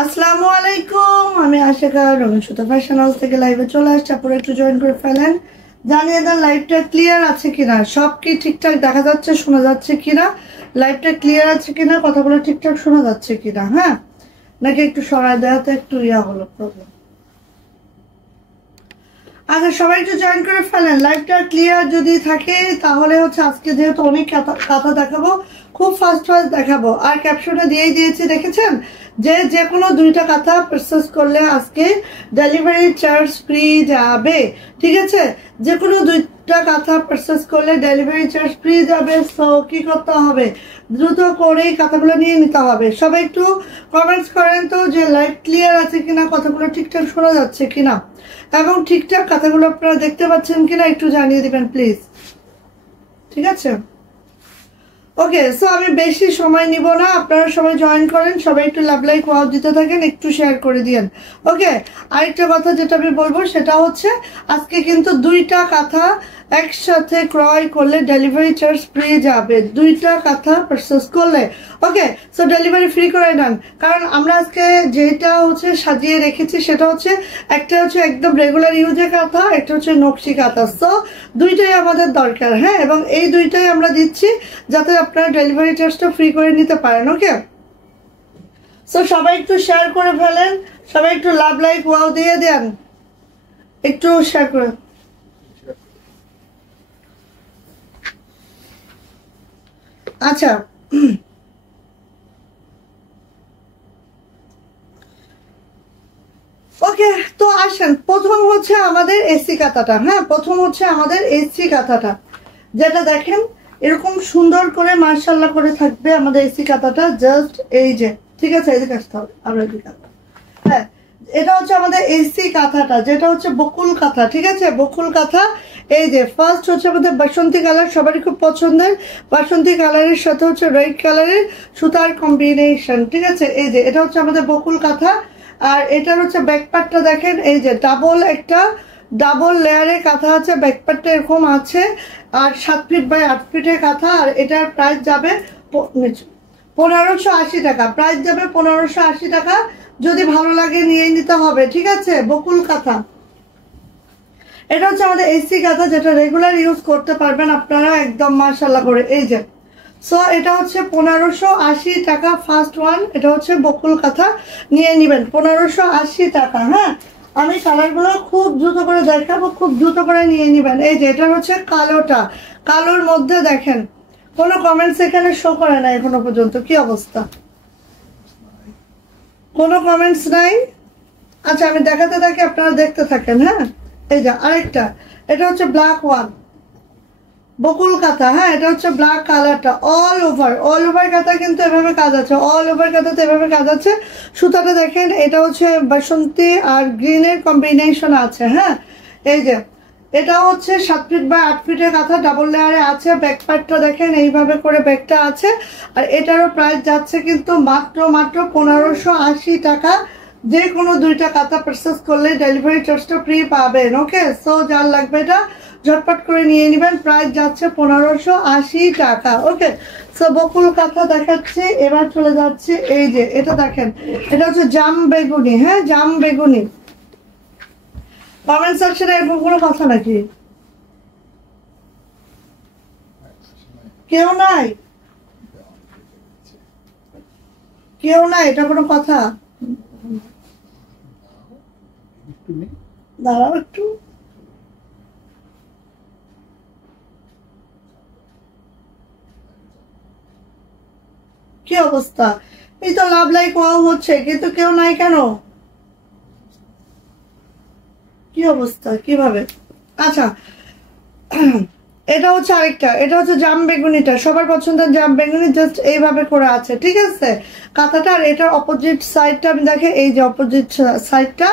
আসসালামু আলাইকুম, আমি আশিকা রঙিন সুতা ফ্যাশন হাউস থেকে লাইভে চলে আসছি। আপনারা একটু জয়েন করে ফেলেন, জানিয়ে দেন লাইভটা ক্লিয়ার আছে কিনা, সব কি ঠিকঠাক দেখা যাচ্ছে, শোনা যাচ্ছে কিনা, লাইভটা ক্লিয়ার আছে কিনা, কথাগুলো ঠিকঠাক শোনা যাচ্ছে কিনা। হ্যাঁ, নাকি একটু সরাই দেওয়াতে একটু হলো প্রবলেম। আচ্ছা, সবাই একটু জয়েন করে ফেলেন, লাইভটা ক্লিয়ার যদি থাকে তাহলে হচ্ছে আজকে যেহেতু অনেক কথা দেখাবো, খুব ফাস্ট দেখাবো। আর ক্যাপশনে দিয়েই দিয়েছি, দেখেছেন যে কোনো দুইটা কথা পারচেজ করলে আজকে ডেলিভারি চার্জ ফ্রি যাবে। ঠিক আছে, যে কোনো দুইটা কথা পারচেজ করলে ডেলিভারি চার্জ ফ্রি যাবে। সো কি করতে হবে, দ্রুত করেই কথাগুলো নিয়ে নিতে হবে। সবাই একটু কমেন্টস করেন তো যে লাইভ ক্লিয়ার আছে কিনা, কথাগুলো ঠিকঠাক শোনা যাচ্ছে কিনা, এবং ঠিকঠাক কথাগুলো আপনারা দেখতে পাচ্ছেন কিনা একটু জানিয়ে দিবেন প্লিজ। ঠিক আছে, ওকে। সো আমি বেশি সময় নিব না, আপনারা সবাই জয়েন করেন, সবাই একটু লাভ লাইক ওয়াও দিতে থাকেন, একটু শেয়ার করে দিয়েন। ওকে, আরেকটা কথা যেটা আমি বলবো সেটা হচ্ছে আজকে কিন্তু দুইটা কাঁথা একসাথে ক্রয় করলে ডেলিভারি চার্জ ফ্রি যাবে, দুইটা কাঁথা পারচেজ করলে। ওকে, সো ডেলিভারি ফ্রি করে নেন, কারণ আমরা আজকে যেটা হচ্ছে সাজিয়ে রেখেছি সেটা হচ্ছে একটা হচ্ছে একদম রেগুলার ইউজের কাঁথা, একটা হচ্ছে নকশি কাঁথা। সো দুইটাই আমাদের দরকার। হ্যাঁ, এবং এই দুইটাই আমরা দিচ্ছি যাতে আপনারা ডেলিভারি চার্জটা ফ্রি করে নিতে পারেন। ওকে, সো সবাই একটু শেয়ার করে ফেলেন, সবাই একটু লাভ লাইক ওয়াও দিয়ে দেন, একটু শেয়ার করে। আচ্ছা, ওকে, তো আসেন প্রথম হচ্ছে আমাদের এসি কাঁথাটা। হ্যাঁ, প্রথম হচ্ছে আমাদের এসি কাঁথাটা, যেটা দেখেন এরকম সুন্দর করে মার্শাল্লাহ করে থাকবে আমাদের এসি কাঁথাটা। জাস্ট এই যে, ঠিক আছে, এদিকে আসতে হবে আমরা এদিকে। হ্যাঁ, এটা হচ্ছে আমাদের এসি কাঁথাটা, যেটা হচ্ছে বকুল কাঁথা। ঠিক আছে, বকুল কাঁথা। এই যে ফার্স্ট হচ্ছে আমাদের বাসন্তী কালার, সবারই খুব পছন্দের বাসন্তী কালারের সাথে হচ্ছে রেড কালারের সুতার কম্বিনেশন। ঠিক আছে, এই যে এটা হচ্ছে আমাদের বকুল কাঁথা। আর এটার হচ্ছে ব্যাকপার্টটা দেখেন, এই যে ডাবল লেয়ারের কাঁথা আছে, ব্যাকপার্টটা এরকম আছে। আর 7 ফিট বাই 8 ফিটের কাঁথা। আর এটার প্রাইস যাবে 1580 টাকা, প্রাইস যাবে 1580 টাকা। যদি ভালো লাগে নিয়ে নিতে হবে। ঠিক আছে, বকুল কাঁথা। এটা হচ্ছে আমাদের এসি কাঁথা, যেটা রেগুলার ইউজ করতে পারবেন আপনারা একদম মাশাআল্লাহ করে। এই যে, সো এটা হচ্ছে 1580 টাকা ফার্স্ট ওয়ান। এটা হচ্ছে বকুল কাঁথা, নিয়ে নেবেন 1580 টাকা। হ্যাঁ, আমি কালারগুলো খুব দ্রুত করে দেখাবো, খুব দ্রুত করে নিয়ে নেবেন। এই যে এটা হচ্ছে কালোটা, কালোর মধ্যে দেখেন কোনো কমেন্টস এখানে শো করে না এখনো পর্যন্ত। কি অবস্থা, কোনো কমেন্টস নাই? আচ্ছা, আমি দেখাতে থাকি, আপনারা দেখতে থাকেন। হ্যাঁ, এই যে আরেকটা, এটা হচ্ছে ব্ল্যাক ওয়ান বকুল কাঁথা। হ্যাঁ, এটা হচ্ছে ব্ল্যাক কালারটা, অল ওভার কাঁথা কিন্তু এভাবে কাজ আছে, অল ওভার কাঁথাতে এভাবে কাজ আছে। সুতাটা দেখেন, এটা হচ্ছে বাসন্তী আর গ্রিনের কম্বিনেশন আছে। হ্যাঁ, এই যে এটা হচ্ছে 7 ফিট বা 8 ফিটের কাঁথা, ডাবল লেয়ারে আছে। ব্যাক পার্টটা দেখেন এইভাবে করে ব্যাকটা আছে। আর এটারও প্রাইস যাচ্ছে কিন্তু মাত্র 1580 টাকা। যে কোনো দুইটা কাঁথা পারচেজ করলে ডেলিভারি চার্জটা ফ্রি পাবেন। ওকে, সো যার লাগবে এটা ঝটপট করে নিয়ে নেবেন, প্রাইস যাচ্ছে 1580 টাকা। ওকে, সো বকুল কাঁথা দেখাচ্ছি, এবার চলে যাচ্ছে এই যে এটা দেখেন, এটা হচ্ছে জাম বেগুনি। হ্যাঁ, জাম বেগুনি। কমেন্ট সেকশনে এরকম কোনো কথা নাকি? কেউ নাই, কেউ নাই, এটা কোনো কথা? দাঁড়াও একটু, কি অবস্থা? এই তো লাভ লাইক ওয়াও হচ্ছে, কিন্তু কেউ নাই কেন? কি অবস্থা, কিভাবে? আচ্ছা, এটা হচ্ছে আরেকটা, এটা হচ্ছে জাম বেগুনিটা, সবার পছন্দের জাম বেগুনি। জাস্ট এইভাবে করে আছে। ঠিক আছে, কাঁথাটা। আর এটার অপোজিট সাইডটা আমি দেখে, এই যে অপোজিট সাইডটা,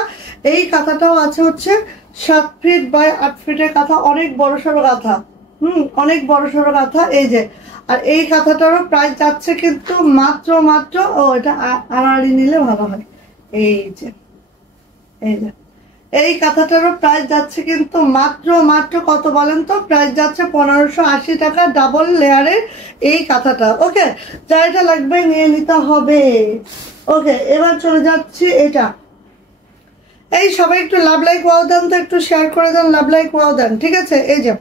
এই কাঁথাটাও আছে হচ্ছে 7 ফিট বাই 8 ফিটের কাঁথা, অনেক বড় সড়ো কাঁথা। অনেক বড় সড়ো কাঁথা। এই যে, আর এই কাঁথাটারও প্রাইস যাচ্ছে কিন্তু মাত্র ও এটা আড়াআড়ি নিলে ভালো হয়। এই যে, এই যে এই কাঁথাটারও প্রাইস যাচ্ছে কিন্তু মাত্র কত বলেন তো? প্রাইস যাচ্ছে 1580 টাকা, ডাবল লেয়ারের এই কাঁথাটা। ওকে, যা এটা লাগবে নিয়ে নিতে হবে। ওকে, এবার চলে যাচ্ছি এটা। এই সবাই একটু লাভ লাইক ওয়াও দেন তো, একটু শেয়ার করে দেন, লাভ লাইক ওয়াও দেন, ঠিক আছে। এই যে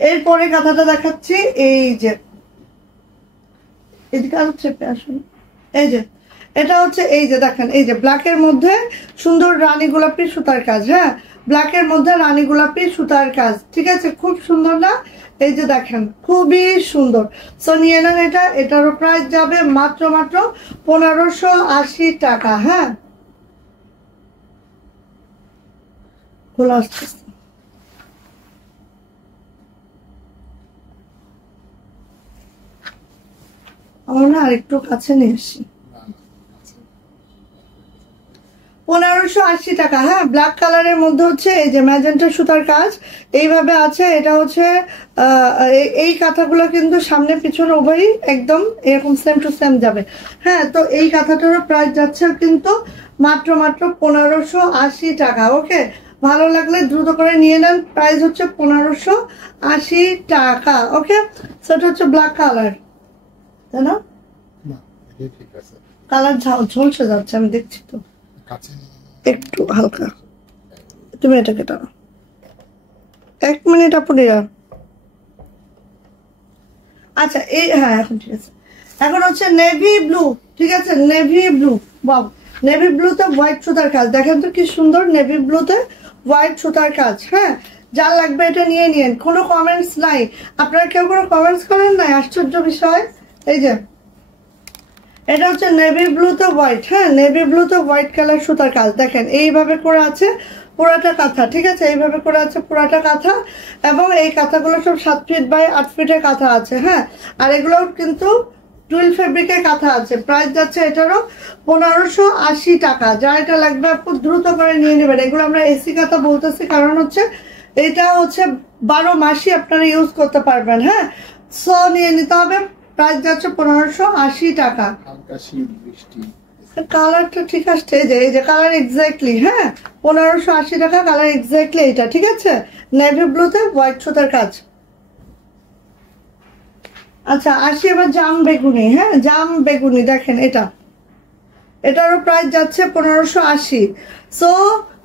এরপরে কাঁথাটা দেখাচ্ছি, এই যে এদিকে আরো চেপে আসুন। এই যে এটা হচ্ছে, এই যে দেখেন, এই যে ব্ল্যাকের মধ্যে সুন্দর রানী গোলাপি সুতার কাজ। হ্যাঁ, ব্ল্যাকের মধ্যে রানী গোলাপি সুতার কাজ, ঠিক আছে, খুব সুন্দর না? এই যে দেখেন, খুবই সুন্দর। সো নিয়ে নেন এটা। এটারও প্রাইস যাবে মাত্র 1580 টাকা। হ্যাঁ, খোলা আসতেছে। আমার না আরেকটু কাছে নিয়ে আসি। 1580 টাকা। হ্যাঁ, ব্ল্যাক কালারের মধ্যে হচ্ছে এই যে ম্যাজেন্টা সুতার কাজ এইভাবে আছে। এটা হচ্ছে এই কাঁথাগুলো কিন্তু সামনে পিছনে উভয়ই একদম এরকম সেম টু সেম যাবে। হ্যাঁ, তো এই কাঁথাটারও প্রাইস যাচ্ছে কিন্তু মাত্র 1580 টাকা। ওকে, ভালো লাগলে দ্রুত করে নিয়ে নেন। প্রাইস হচ্ছে 1580 টাকা। ওকে, সেটা হচ্ছে ব্ল্যাক কালার, তাই না? কালার ঝলসে যাচ্ছে, আমি দেখছি তো, একটু হালকা। তুমি এটাকে টানো, 1 মিনিট আপুরা। আচ্ছা, এই হ্যাঁ এখন ঠিক আছে। এখন হচ্ছে নেভি ব্লু, ঠিক আছে, নেভি ব্লু। বাহ, নেভি ব্লুতে হোয়াইট সুতার কাজ দেখেন তো কি সুন্দর, নেভি ব্লুতে হোয়াইট সুতার কাজ। হ্যাঁ, যা লাগবে এটা নিয়ে নিন, কোনো কমেন্টস নাই। আপনারা কেউ কোনো কমেন্টস করেন নাই, আশ্চর্য বিষয়। এই যে এটা হচ্ছে নেভি ব্লুতে হোয়াইট। হ্যাঁ, নেভি ব্লুতে হোয়াইট কালার সুতার কাজ দেখেন, এইভাবে করে আছে পুরাটা কাঁথা, ঠিক আছে, এইভাবে করে আছে পুরাটা কাঁথা। এবং এই কাঁথাগুলো সব 7 ফিট বাই 8 ফিটের কাঁথা আছে। হ্যাঁ, আর এগুলো কিন্তু টুইল ফেব্রিকের কাঁথা আছে। প্রাইস যাচ্ছে এটারও 1580 টাকা। যা এটা লাগবে আপু দ্রুত করে নিয়ে নেবেন। এগুলো আমরা এসি কাঁথা বলতেছি কারণ হচ্ছে এটা হচ্ছে 12 মাসই আপনারা ইউজ করতে পারবেন। হ্যাঁ, সো নিয়ে নিতে হবে। প্রাইস যাচ্ছে 1580 টাকা। কালারটা ঠিক আসছে, এই যে কালার এক্স্যাক্টলি। হ্যাঁ, 1580 টাকা, কালার এক্স্যাক্টলি এটা, ঠিক আছে, নেভি ব্লুতে হোয়াইট সুতার কাজ। আচ্ছা, আসি এবার জাম বেগুনি। হ্যাঁ, জাম বেগুনি দেখেন, এটারও প্রাইস যাচ্ছে 1580। সো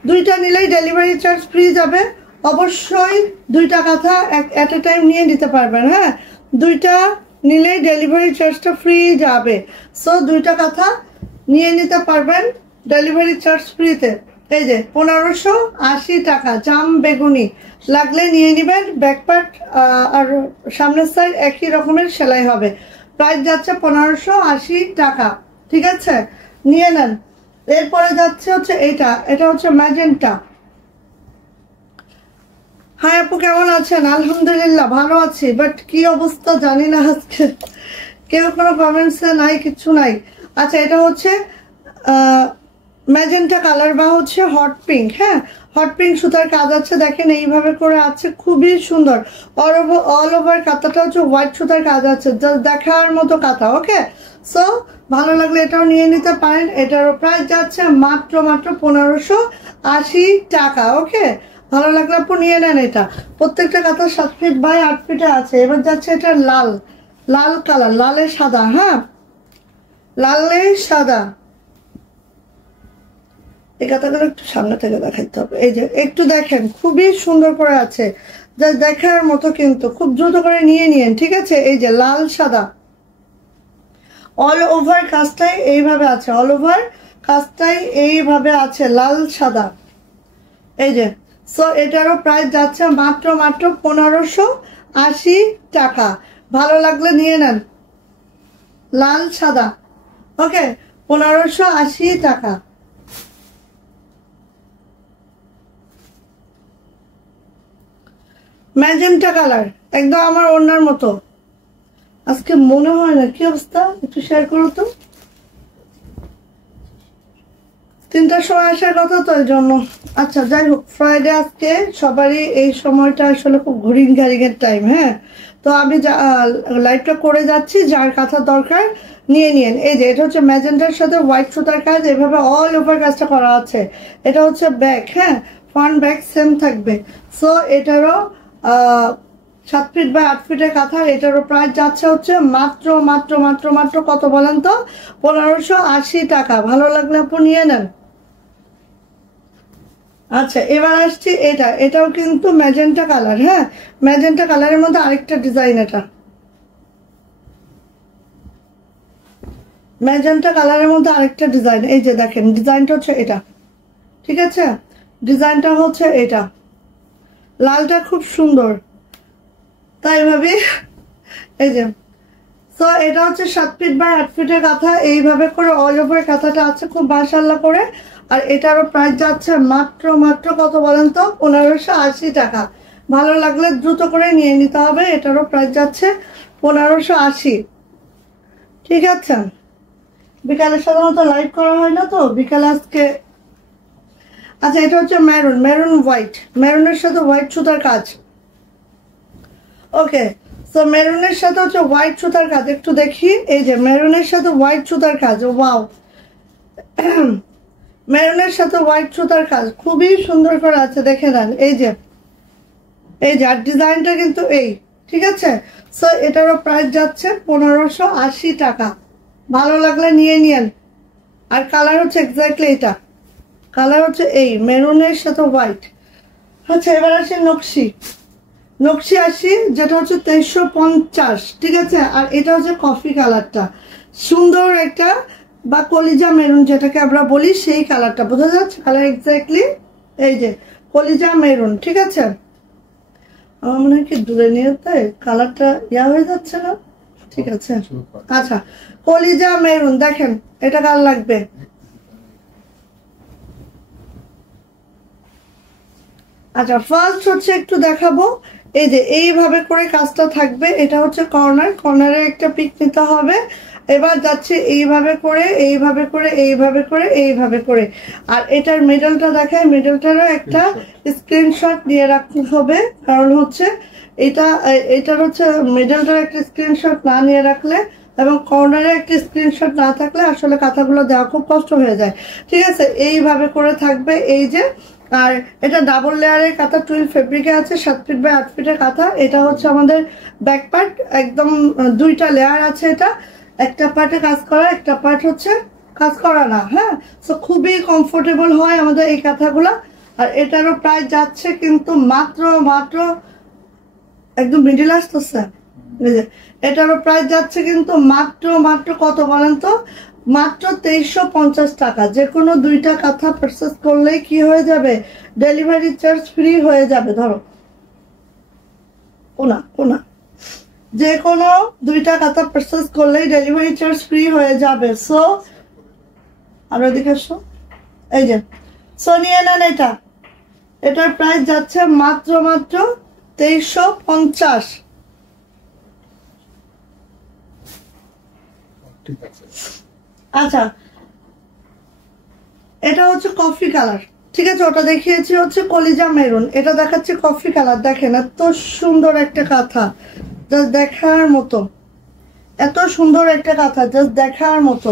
দুইটা নিলেই ডেলিভারি চার্জ ফ্রি যাবে। অবশ্যই দুইটা কাঁথা এট এ টাইম নিয়ে নিতে পারবেন। হ্যাঁ, দুইটা নিলেই ডেলিভারি চার্জটা ফ্রি যাবে। সো দুইটা কাঁথা নিয়ে নিতে পারবেন ডেলিভারি চার্জ ফ্রিতে। এই যে 1580 টাকা জাম বেগুনি, লাগলে নিয়ে নেবেন। ব্যাকপার্ট আর সামনের সাইড একই রকমের সেলাই হবে। প্রাইস যাচ্ছে 1580 টাকা, ঠিক আছে, নিয়ে নেন। এরপরে যাচ্ছে হচ্ছে এটা হচ্ছে ম্যাজেন্টা। হাই আপু, কেমন আছেন? আলহামদুলিল্লাহ ভালো আছি, বাট কি অবস্থা জানি না আজকে, কেউ কোনো কমেন্টসে নাই, কিচ্ছু নাই। আচ্ছা, এটা হচ্ছে ম্যাজেন্টা কালার বা হচ্ছে হট পিঙ্ক। হ্যাঁ, হট পিঙ্ক সুতার কাজ আছে দেখেন, এইভাবে করে আছে, খুবই সুন্দর। অল ওভার কাঁথাটা হচ্ছে হোয়াইট সুতার কাজ আছে, জাস্ট দেখার মতো কাঁথা। ওকে, সো ভালো লাগলে এটাও নিয়ে নিতে পারেন। এটারও প্রাইস যাচ্ছে মাত্র 1580 টাকা। ওকে, ভালো লাগলে আপু নিয়ে নেন। এটা প্রত্যেকটা কাঁথা 7 ফিট বাই 8 ফিটে আছে। এবার যাচ্ছে এটা লাল কালার, লালে সাদা। হ্যাঁ, লালে সাদা। এই কাঁথাগুলো একটু সামনে থেকে দেখাইতে হবে। এই যে একটু দেখেন, খুবই সুন্দর করে আছে, যা দেখার মতো, কিন্তু খুব দ্রুত করে নিয়ে নিন, ঠিক আছে। এই যে লাল সাদা, অল ওভার কাজটাই এইভাবে আছে, অল ওভার কাজটাই এইভাবে আছে, লাল সাদা। এই যে, সো এটারও প্রাইস যাচ্ছে মাত্র 1580 টাকা। ভালো লাগলে নিয়ে নেন, লাল সাদা। ওকে, 1580 টাকা। ম্যাজেন্টা কালার, একদম আমার ওড়নার মতো। আজকে মনে হয় না, কি অবস্থা একটু শেয়ার করো তো। 3টার সময় আসার কথা তো, এই জন্য। আচ্ছা, যাই হোক, ফ্রাইডে আজকে সবারই এই সময়টা আসলে খুব ঘুরিং ঘারিংয়ের টাইম। হ্যাঁ, তো আমি লাইভটা করে যাচ্ছি, যার কাঁথা দরকার নিয়ে নিন। এই যে এটা হচ্ছে ম্যাজেন্টার সাথে হোয়াইট সুতার কাজ, এভাবে অল ওভার কাজটা করা আছে। এটা হচ্ছে ব্যাক। হ্যাঁ, ফ্রন্ট ব্যাক সেম থাকবে। সো এটারও 7 ফিট বাই 8 ফিটের কাঁথা। এটারও প্রাইস যাচ্ছে হচ্ছে মাত্র মাত্র মাত্র মাত্র কত বলেন তো? 1580 টাকা। ভালো লাগলে আপু নিয়ে নেন। আচ্ছা, এবার আসছি এটাও কিন্তু ম্যাজেন্টা কালার। হ্যাঁ, ম্যাজেন্টা কালারের মধ্যে আরেকটা ডিজাইন। এটা ম্যাজেন্টা কালারের মধ্যে আরেকটা ডিজাইন। এই যে দেখেন, ডিজাইনটা হচ্ছে এটা, ঠিক আছে? ডিজাইনটা হচ্ছে এটা, লালটা খুব সুন্দর, তাই ভাবি। এই যে, তো এটা হচ্ছে 7 ফিট বাই 8 ফিটের কাঁথা। এইভাবে করে অল ওভার কাঁথাটা আছে, খুব মাশাআল্লাহ করে। আর এটারও প্রাইস যাচ্ছে মাত্র মাত্র কত বলেন তো? 1580 টাকা। ভালো লাগলে দ্রুত করে নিয়ে নিতে হবে। এটারও প্রাইস যাচ্ছে 1580। ঠিক আছে, বিকালে সাধারণত লাইভ করা হয় না, তো বিকালে আজকে। আচ্ছা, এটা হচ্ছে মেরুন, মেরুন হোয়াইট, মেরুনের সাথে হোয়াইট সুতার কাজ। ওকে, তো মেরুনের সাথে হচ্ছে হোয়াইট সুতার কাজ। একটু দেখি, এই যে মেরুনের সাথে হোয়াইট সুতার কাজ। ওয়াও, মেরুনের সাথে হোয়াইট সুতার কাজ খুবই সুন্দর করে আছে, দেখে নেন। এই যে আর ডিজাইনটা কিন্তু এই, ঠিক আছে? সো এটারও প্রাইস যাচ্ছে 1580 টাকা। ভালো লাগলে নিয়ে নিয়েন। আর কালার হচ্ছে এক্স্যাক্টলি এটা, কালার হচ্ছে এই মেরুনের সাথে হোয়াইট। আচ্ছা, এবার আসি নকশি আসি, যেটা হচ্ছে 2350, ঠিক আছে? আর এটা হচ্ছে কফি কালারটা, সুন্দর একটা বা কলিজা মেরুন যেটাকে আমরা বলি, সেই কালারটা বোঝা যাচ্ছে। কালার এক্স্যাক্টলি এই যে কলিজা মেরুন, ঠিক আছে? আমার মনে হয় কি দূরে নিয়ে তাই কালারটা হয়ে যাচ্ছে না, ঠিক আছে? আচ্ছা, কলিজা মেরুন, দেখেন এটা কার লাগবে। আচ্ছা, ফার্স্ট হচ্ছে একটু দেখাবো। এই যে এইভাবে করে কাজটা থাকবে। এটা হচ্ছে কর্নারে একটা পিক নিতে হবে। এবার যাচ্ছে এইভাবে করে, এইভাবে করে, এইভাবে করে, এইভাবে করে। আর এটার মিডলটা দেখায়, মিডলটারও একটা স্ক্রিনশট নিয়ে রাখতে হবে। কারণ হচ্ছে এটার হচ্ছে মিডলটার একটা স্ক্রিনশট না নিয়ে রাখলে এবং কর্নারে একটা স্ক্রিনশট না থাকলে আসলে কাঁথাগুলো দেওয়া খুব কষ্ট হয়ে যায়, ঠিক আছে? এইভাবে করে থাকবে। এই যে, আর এটা ডাবল লেয়ারের কাঁথা, টুইল ফেব্রিকে আছে, 7 ফিট বাই 8 ফিটের কাঁথা। এটা হচ্ছে আমাদের ব্যাক পার্ট, একদম 2টা লেয়ার আছে। এটা একটা পার্টে কাজ করা, একটা পার্ট হচ্ছে কাজ করা না। হ্যাঁ, তো খুবই কমফোর্টেবল হয় আমাদের এই কাঁথাগুলো। আর এটারও প্রাইস যাচ্ছে কিন্তু মাত্র মাত্র একদম মিডিল আসতেছে। এটারও প্রাইস যাচ্ছে কিন্তু মাত্র মাত্র কত বলেন তো? মাত্র 2350 টাকা। যে কোনো 2টা কাঁথা পারচেস করলেই কি হয়ে যাবে? ডেলিভারি চার্জ ফ্রি হয়ে যাবে। ধরো কোনা যে কোনো 2টা কাঁথা পারচেস করলেই ডেলিভারি চার্জ ফ্রি হয়ে যাবে। সো আর ওদিকে এই যে, সো নিয়ে নেন। এটার প্রাইস যাচ্ছে মাত্র মাত্র 2350। আচ্ছা, এটা হচ্ছে কফি কালার, ঠিক আছে? ওটা দেখিয়েছি হচ্ছে কলিজা মেরুন, এটা দেখাচ্ছি কফি কালার। দেখেন এত সুন্দর একটা কাঁথা, জাস্ট দেখার মতো। এত সুন্দর একটা কাঁথা, জাস্ট দেখার মতো।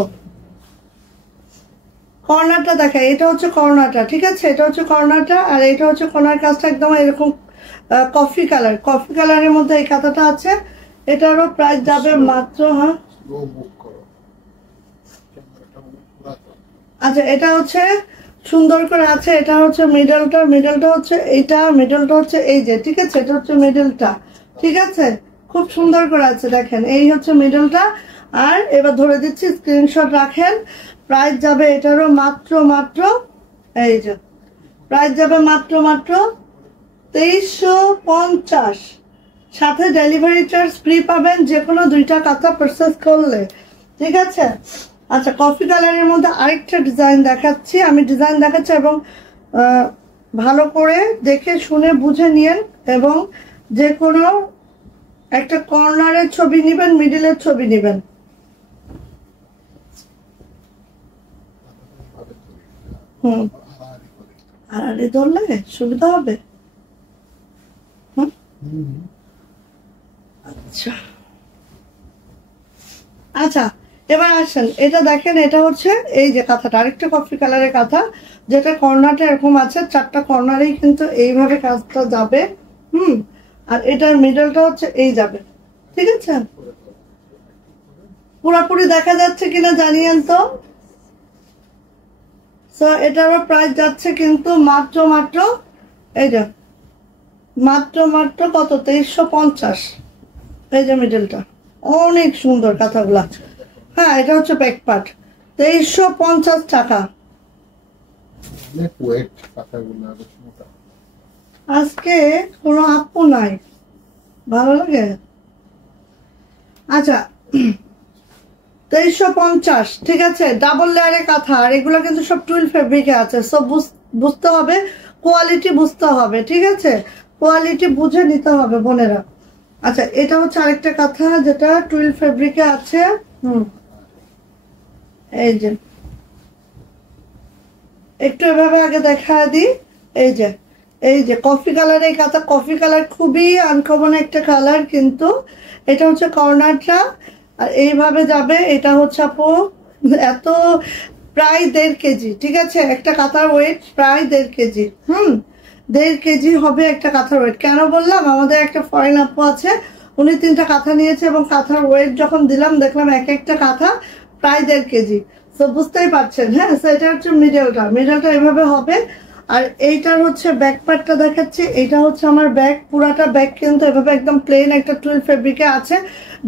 কর্নারটা দেখায়, এটা হচ্ছে কর্নারটা, ঠিক আছে? এটা হচ্ছে কর্নারটা। আর এটা হচ্ছে কর্নার কাজটা একদম এরকম কফি কালারের মধ্যে এই কাঁথাটা আছে। এটারও প্রাইস যাবে মাত্র, হ্যাঁ আচ্ছা, এটা হচ্ছে সুন্দর করে আছে। এটা হচ্ছে মিডলটা হচ্ছে এইটা, মিডলটা হচ্ছে এই যে, ঠিক আছে? এটা হচ্ছে মিডলটা, ঠিক আছে? খুব সুন্দর করে আছে, দেখেন এই হচ্ছে মিডলটা। আর এবার ধরে দিচ্ছি, স্ক্রিনশট রাখেন। প্রাইস যাবে এটারও মাত্র মাত্র, এই যে প্রাইস যাবে মাত্র মাত্র 2350। সাথে ডেলিভারি চার্জ ফ্রি পাবেন যে কোনো 2টা কাঁথা পারচেস করলে, ঠিক আছে? আচ্ছা, কফি কালারের মধ্যে আরেকটা ডিজাইন দেখাচ্ছি আমি, এবং ভালো করে দেখে শুনে বুঝে নিয়েন। এবং যে কোনো একটা কর্নারের ছবি নেবেন, মিডিলের ছবি নেবেন। আড়াআড়ি ধরলে সুবিধা হবে। আচ্ছা আচ্ছা, এবার আসেন, এটা দেখেন। এটা হচ্ছে এই যে কাঁথাটা, আরেকটা কফি কালারের কাঁথা, যেটা কর্নারটা এরকম আছে। 4টা কর্নারেই কিন্তু এইভাবে কাজটা যাবে। আর এটার মিডলটা হচ্ছে এই যাবে, ঠিক আছে? পুরোপুরি দেখা যাচ্ছে কিনা জানিয়েন তো। সো এটারও প্রাইস যাচ্ছে কিন্তু মাত্র এই যে মাত্র কত, 2350। এই যে মিডলটা অনেক সুন্দর কাঁথাগুলা। হ্যাঁ, এটা হচ্ছে ব্যাক পার্ট, 2350 টাকা। আজকে কোনো আপু নাই, ভালো লাগে। আচ্ছা 2350, ঠিক আছে? ডাবল লেয়ারে কাঁথা, আর এগুলো কিন্তু সব টুইল ফেব্রিকে আছে। সব বুঝতে হবে, কোয়ালিটি বুঝতে হবে, ঠিক আছে? কোয়ালিটি বুঝে নিতে হবে বোনেরা। আচ্ছা এটা হচ্ছে আরেকটা কাঁথা যেটা টুইল ফেব্রিকে আছে। এই যে একটু এভাবে আগে দেখা দিই। এই যে কফি কালার, এই কাঁথা কফি কালার খুবই আনকমন একটা কালার, কিন্তু এটা হচ্ছে কর্নারটা আর এইভাবে যাবে। এটা হচ্ছে আপু এত প্রায় 1.5 কেজি, ঠিক আছে? একটা কাঁথার ওয়েট প্রায় 1.5 কেজি। 1.5 কেজি হবে একটা কাঁথার ওয়েট। কেন বললাম, আমাদের একটা ফরেন আপু আছে, উনি 3টা কাঁথা নিয়েছে এবং কাঁথার ওয়েট যখন দিলাম দেখলাম এক একটা কাঁথা প্রায় 1.5 কেজি। তো বুঝতেই পারছেন। হ্যাঁ, তো এটা হচ্ছে মিডলটা এভাবে হবে। আর এইটার হচ্ছে ব্যাক পার্টটা দেখাচ্ছি। এটা হচ্ছে আমার ব্যাক, পুরাটা ব্যাক কিন্তু এভাবে একদম প্লেন একটা টুইল ফেব্রিকে আছে।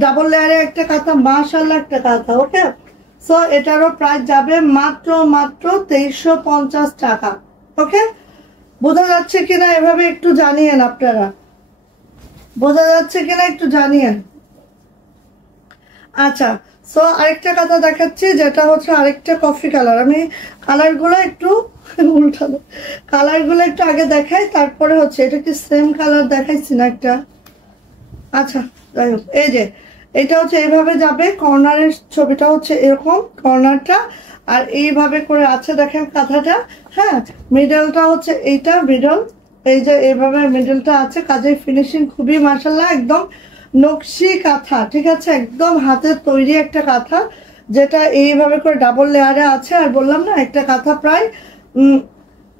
ডাবল লেয়ারে একটা কাঁথা, মাশাআল্লাহ একটা কাঁথা। ওকে, সো এটারও প্রাইস যাবে মাত্র 2350 টাকা। ওকে, বোঝা যাচ্ছে কিনা এভাবে একটু জানিয়েন, আপনারা বোঝা যাচ্ছে কিনা একটু জানিয়েন। আচ্ছা, সো আরেকটা কাঁথা দেখাচ্ছি যেটা হচ্ছে আরেকটা কফি কালার। আমি কালারগুলো একটু উল্টালো, কালারগুলো একটু আগে দেখাই, তারপরে হচ্ছে এটা কি সেম কালার দেখাইছি না একটা? আচ্ছা যাই হোক, এই যে এটা হচ্ছে এইভাবে যাবে, কর্নারের ছবিটা হচ্ছে এরকম কর্নারটা, আর এইভাবে করে আছে দেখেন কাঁথাটা। হ্যাঁ, মিডলটা হচ্ছে এইটা মিডল, এই যে এইভাবে মিডলটা আছে। কাজের ফিনিশিং খুবই মাশাআল্লাহ, একদম নকশি কাঁথা, ঠিক আছে? একদম হাতের তৈরি একটা কাঁথা, যেটা এইভাবে করে ডাবল লেয়ারে আছে। আর বললাম না, একটা কাঁথা প্রায়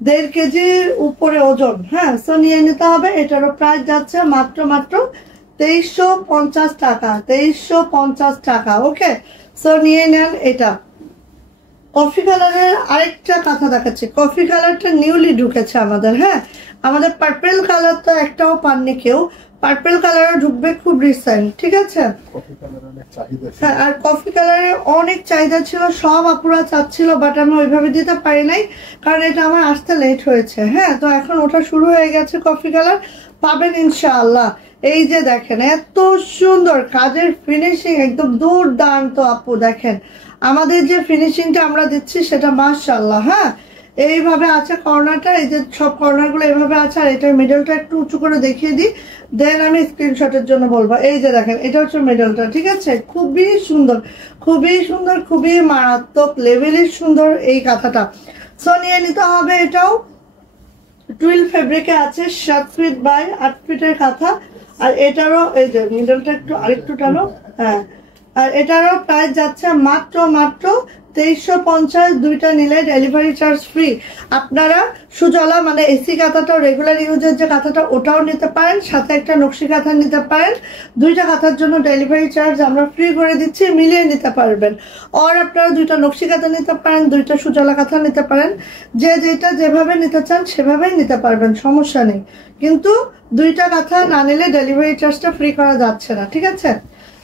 1.5 কেজির উপরে ওজন। হ্যাঁ, সো নিয়ে নিতে হবে। এটারও প্রাইস যাচ্ছে মাত্র 2350 টাকা, 2350 টাকা। ওকে, সো নিয়ে নেন। এটা কফি কালারের আরেকটা কাঁথা দেখাচ্ছি। কফি কালারটা নিউলি ঢুকেছে আমাদের। হ্যাঁ, আমাদের পার্পেল কালার তো একটাও পাননি কেউ, পার্পেল কালারও ঢুকবে খুব রিসেন্ট, ঠিক আছে? হ্যাঁ, আর কফি কালারের অনেক চাহিদা ছিল, সব আপুরা চাচ্ছিল, বাট আমি ওইভাবে দিতে পারি নাই, কারণ এটা আমার আসতে লেট হয়েছে। হ্যাঁ, তো এখন ওটা শুরু হয়ে গেছে। কফি কালার পাবেন ইনশাআল্লাহ। এই যে দেখেন এত সুন্দর কাজের ফিনিশিং, একদম দুর্দান্ত আপু। দেখেন আমাদের যে ফিনিশিংটা আমরা দিচ্ছি সেটা মাশাআল্লাহ। হ্যাঁ, এইভাবে আছে কর্নারটা, এই যে সব কর্নারগুলো এইভাবে আছে। আর এটার মিডলটা একটু উঁচু করে দেখিয়ে দিই, দেন আমি স্ক্রিনশটের জন্য বলবো। এই যে দেখেন এটা হচ্ছে মিডলটা, ঠিক আছে? খুবই সুন্দর, খুবই সুন্দর, খুবই মারাত্মক লেভেলের সুন্দর এই কাঁথাটা। সো নিয়ে নিতে হবে। এটাও টুইল ফেব্রিকে আছে, 7 ফিট বাই 8 ফিটের কাঁথা। আর এটারও এই যে মিডলটা একটু আরেকটু টানো। হ্যাঁ, আর এটারও প্রাইস যাচ্ছে মাত্র 2350। দুইটা নিলে ডেলিভারি চার্জ ফ্রি। আপনারা সুজলা মানে এসি কাঁথাটাও, রেগুলার ইউজের যে কাঁথাটা, ওটাও নিতে পারেন, সাথে একটা নকশি কাঁথা নিতে পারেন। দুইটা কাঁথার জন্য ডেলিভারি চার্জ আমরা ফ্রি করে দিচ্ছি, মিলিয়ে নিতে পারবেন। আর আপনারা দুইটা নকশি কাঁথা নিতে পারেন, দুইটা সুজলা কাঁথা নিতে পারেন, যে যেটা যেভাবে নিতে চান সেভাবেই নিতে পারবেন, সমস্যা নেই। কিন্তু দুইটা কাঁথা না নিলে ডেলিভারি চার্জটা ফ্রি করা যাচ্ছে না, ঠিক আছে?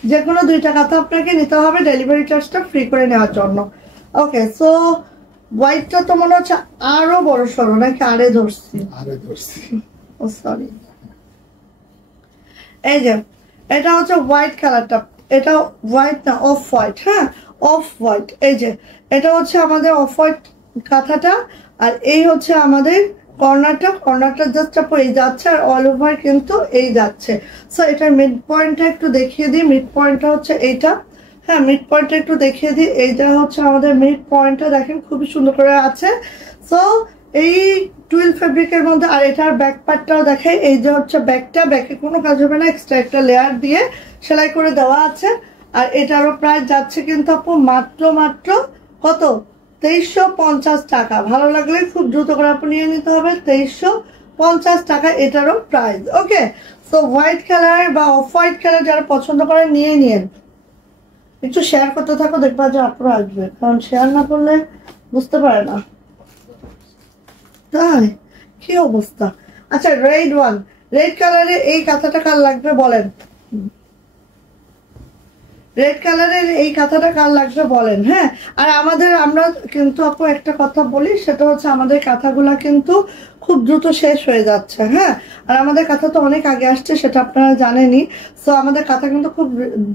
যে কোনো দুইটা কাঁথা আপনাকে নিতে হবে ডেলিভারি চার্জটা ফ্রি করে নেওয়ার জন্য। ওকে, সো হোয়াইটটা তো মনে হচ্ছে আরো বড় সরো, নাকি আরে ধরছি? ও সরি। এই যে এটা হচ্ছে হোয়াইট কালারটা, এটা হোয়াইট না, অফ হোয়াইট। হ্যাঁ, অফ হোয়াইট। এই যে এটা হচ্ছে আমাদের অফ হোয়াইট কাঁথাটা, আর এই হচ্ছে আমাদের কর্নারটা জাস্ট এই যাচ্ছে, আর অল ওভার কিন্তু এই যাচ্ছে। সো এটার মিড পয়েন্টটা একটু দেখিয়ে দিই। মিড পয়েন্টটা হচ্ছে এইটা। হ্যাঁ, মিড পয়েন্টটা একটু দেখিয়ে দিই। এইটা হচ্ছে আমাদের মিড পয়েন্টটা, দেখেন খুবই সুন্দর করে আছে। সো এই টুইল ফেব্রিকের মধ্যে। আর এটার ব্যাক পার্টটাও দেখে, এই যে হচ্ছে ব্যাকটা, ব্যাকে কোনো কাজ হবে না, এক্সট্রা একটা লেয়ার দিয়ে সেলাই করে দেওয়া আছে। আর এটারও প্রাইস যাচ্ছে কিন্তু আপু মাত্র কত, 2350 টাকা। ভালো লাগলে খুব দ্রুত করে আপনি নিয়ে নিতে হবে, 2350 টাকা এটারও প্রাইস। ওকে, সো হোয়াইট কালার বা অফ হোয়াইট কালার যারা পছন্দ করেন নিয়ে নিন। একটু শেয়ার করতে থাকো, দেখবা যে আপনারা আসবে, কারণ শেয়ার না করলে বুঝতে পারে না। তাই কি অবস্থা। আচ্ছা, রেড ওয়ান, রেড কালারে এই কাঁথাটা কার লাগবে বলেন? রেড কালারের এই কাঁথাটা কার লাগবে বলেন? হ্যাঁ, আর আমরা কিন্তু আপু একটা কথা বলি, সেটা হচ্ছে আমাদের কাঁথাগুলা কিন্তু খুব দ্রুত শেষ হয়ে যাচ্ছে। হ্যাঁ, আর আমাদের কাঁথা তো অনেক আগে আসছে, সেটা আপনারা জানেনই। সো আমাদের কাঁথা কিন্তু খুব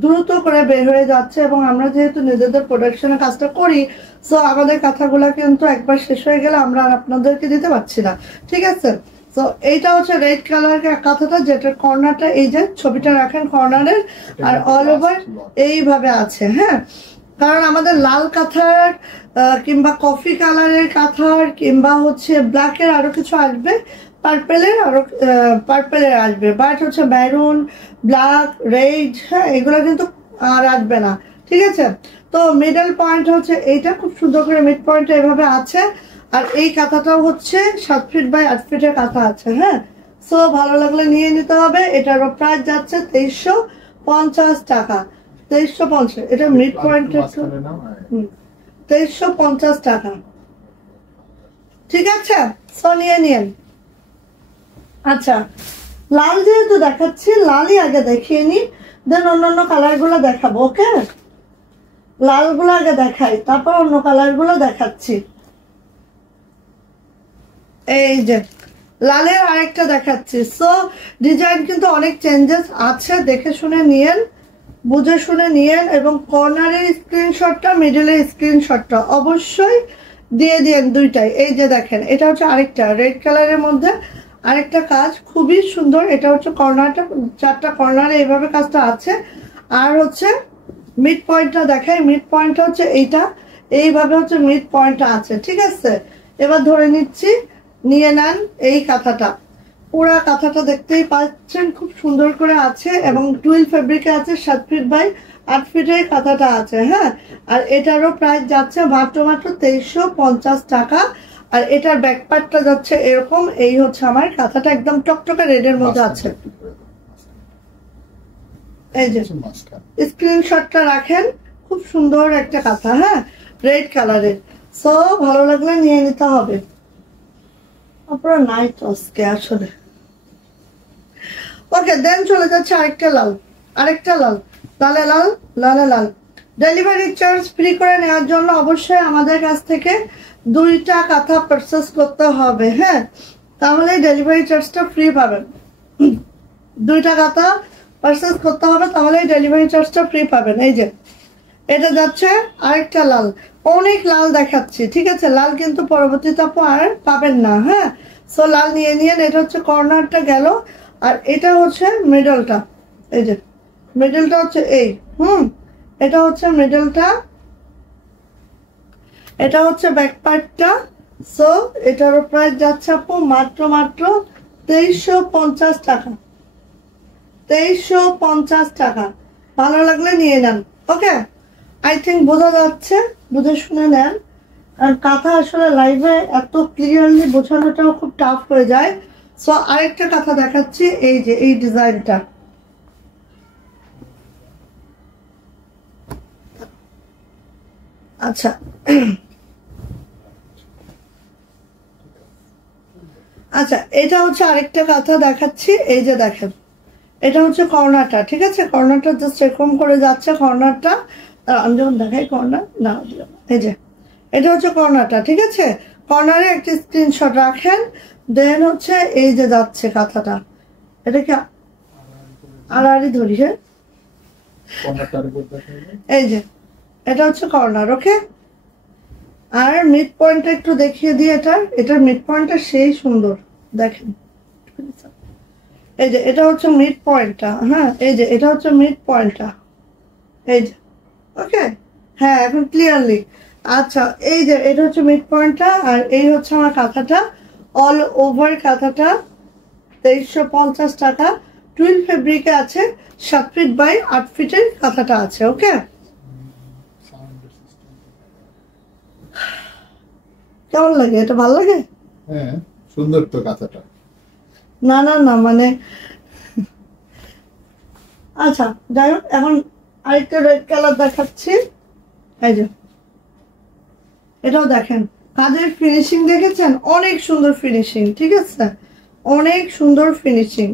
দ্রুত করে বের হয়ে যাচ্ছে, এবং আমরা যেহেতু নিজেদের প্রোডাকশনের কাজটা করি, সো আমাদের কাঁথাগুলা কিন্তু একবার শেষ হয়ে গেলে আমরা আর আপনাদেরকে দিতে পারছি না। ঠিক আছে, তো এইটা হচ্ছে রেড কালার কাঁথাটা, যেটার কর্নারটা এই যে ছবিটা রাখেন কর্নারের, আর অল ওভার এইভাবে আছে। হ্যাঁ, কারণ আমাদের লাল কাঁথার কিংবা কফি কালারের কাঁথার কিংবা হচ্ছে ব্ল্যাকের আরো কিছু আসবে, পার্পেলের আসবে, বাট হচ্ছে মেরুন, ব্ল্যাক, রেড, হ্যাঁ এগুলো কিন্তু আর আসবে না। ঠিক আছে, তো মিডল পয়েন্ট হচ্ছে এইটা, খুব সুন্দর করে মিড পয়েন্টটা এভাবে আছে। আর এই কাঁথাটাও হচ্ছে 7 ফিট বাই 8 ফিটের কাঁথা আছে। হ্যাঁ, সো ভালো লাগলে নিয়ে নিতে হবে। এটারও প্রাইস যাচ্ছে 2350 টাকা। 2350, এটা মিড পয়েন্ট 2350 টাকা। ঠিক আছে, সো নিয়ে নিন। আচ্ছা, লাল যেহেতু দেখাচ্ছি, লালই আগে দেখিয়ে নি, দেন অন্যান্য কালার গুলো দেখাবো। ওকে, লাল গুলো আগে দেখাই, তারপর অন্য কালার গুলো দেখাচ্ছি। এই যে লালের আরেকটা দেখাচ্ছি। সো ডিজাইন কিন্তু অনেক চেঞ্জেস আছে, দেখে শুনে নিয়েন, বুঝে শুনে নিয়েন, এবং কর্নারের স্ক্রিনশটটা, মিডলের স্ক্রিনশটটা অবশ্যই দিয়ে দিয়েন, দুইটাই। এই যে দেখেন, এটা হচ্ছে আরেকটা রেড কালারের মধ্যে আরেকটা কাজ, খুবই সুন্দর। এটা হচ্ছে কর্নারটা, 4টা কর্নারে এইভাবে কাজটা আছে। আর হচ্ছে মিড পয়েন্টটা দেখাই, মিড পয়েন্টটা হচ্ছে এইটা, এইভাবে হচ্ছে মিড পয়েন্টটা আছে। ঠিক আছে, এবার ধরে নিচ্ছি, নিয়ে নেন এই কাঁথাটা। পুরা কাঁথাটা দেখতেই পাচ্ছেন, খুব সুন্দর করে আছে, এবং টুইল ফেব্রিকে আছে, 7 ফিট বাই 8 ফিটের কাঁথাটা আছে। হ্যাঁ, আর এটারও প্রাইস যাচ্ছে মাত্র 2350 টাকা। আর এটার ব্যাকপার্টটা যাচ্ছে এরকম। এই হচ্ছে আমার কাঁথাটা, একদম টকটকে রেডের মধ্যে আছে। এই যে স্ক্রিনশটটা রাখেন, খুব সুন্দর একটা কাঁথা। হ্যাঁ, রেড কালারের। সো ভালো লাগলে নিয়ে নিতে হবে। আপনারা নাই তো আজকে আসলে। ওকে, দেন চলে যাচ্ছে আরেকটা লাল, লালে লাল, লালে লাল। ডেলিভারি চার্জ ফ্রি করে নেওয়ার জন্য অবশ্যই আমাদের কাছ থেকে 2টা কাঁথা পারচেস করতে হবে। হ্যাঁ, তাহলে ডেলিভারি চার্জটা ফ্রি পাবেন। 2টা কাঁথা পারচেস করতে হবে, তাহলে ডেলিভারি চার্জটা ফ্রি পাবেন। এই যে এটা যাচ্ছে আরেকটা লাল, অনেক লাল দেখাচ্ছি। ঠিক আছে, লাল কিন্তু পরবর্তীতে আপু আর পাবেন না। হ্যাঁ, সো লাল নিয়ে নিয়েন। এটা হচ্ছে কর্নারটা গেল, আর এটা হচ্ছে মিডলটা। এই যে মিডলটা হচ্ছে এই, এটা হচ্ছে মিডলটা, এটা হচ্ছে ব্যাক পার্টটা। সো এটার প্রাইস যাচ্ছে আপু মাত্র 2350 টাকা। 2350 টাকা। ভালো লাগলে নিয়ে নেন। ওকে, আই থিঙ্ক বোঝা যাচ্ছে, বুঝে শুনে নেন। আর কাঁথা আসলে লাইভে এত ক্লিয়ারলি বোঝানোটাও খুব টাফ হয়ে যায়। সো আরেকটা কাঁথা দেখাচ্ছি, এই যে এই ডিজাইনটা। আচ্ছা, আচ্ছা এটা হচ্ছে আরেকটা কাঁথা দেখাচ্ছি। এই যে দেখেন, এটা হচ্ছে কর্নারটা। ঠিক আছে, কর্নারটা জাস্ট এরকম করে যাচ্ছে কর্নারটা। আমি যখন দেখাই কর্নার না, এই যে এটা হচ্ছে কর্নারটা। ঠিক আছে, কর্নারে একটা স্ক্রিনশট রাখেন। দেন হচ্ছে এই যে যাচ্ছে কাঁথাটা, এটা কি আড়াআড়ি ধরি? হ্যাঁ, এই যে এটা হচ্ছে কর্নার। ওকে, আর মিড পয়েন্টটা একটু দেখিয়ে দিই। এটার মিড পয়েন্টটা সেই সুন্দর, দেখেন। এই যে এটা হচ্ছে মিড পয়েন্টটা। হ্যাঁ, এই যে এটা হচ্ছে মিড পয়েন্টটা। এই যে ওকে, হ্যাঁ এখন ক্লিয়ারলি। আচ্ছা, এই যে এটা হচ্ছে মিড পয়েন্টটা, আর এই হচ্ছে আমার কাঁথাটা, অল ওভার কাঁথাটা 2350 টাকা। টুইল ফেব্রিকে আছে, 7 ফিট বাই 8 ফিটের কাঁথাটা আছে। ওকে, কেমন লাগে? এটা ভালো লাগে? হ্যাঁ, সুন্দর তো কাঁথাটা। না না না মানে আচ্ছা যাই হোক, এখন আরেকটা রেড কালার দেখাচ্ছি। এই যে এটাও দেখেন, কাজের ফিনিশিং দেখেছেন, অনেক সুন্দর ফিনিশিং, ঠিক আছে, অনেক সুন্দর ফিনিশিং।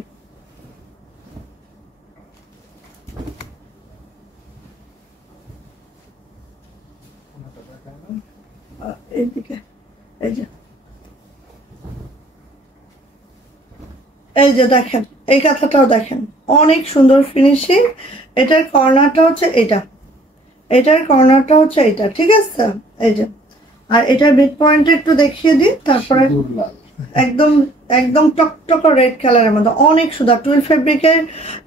এইদিকে এই যে, এই যে দেখেন, এই কাঁথাটাও দেখেন, অনেক সুন্দর ফিনিশিং। এটার কর্নারটা হচ্ছে এটা, এটার কর্নারটা হচ্ছে এটা, ঠিক আছে। এই যে, আর এটার মিড পয়েন্টটা একটু দেখিয়ে দিই, তারপরে একদম একদম টকটক রেড কালারের মধ্যে অনেক সুন্দর। টুইল ফেব্রিকের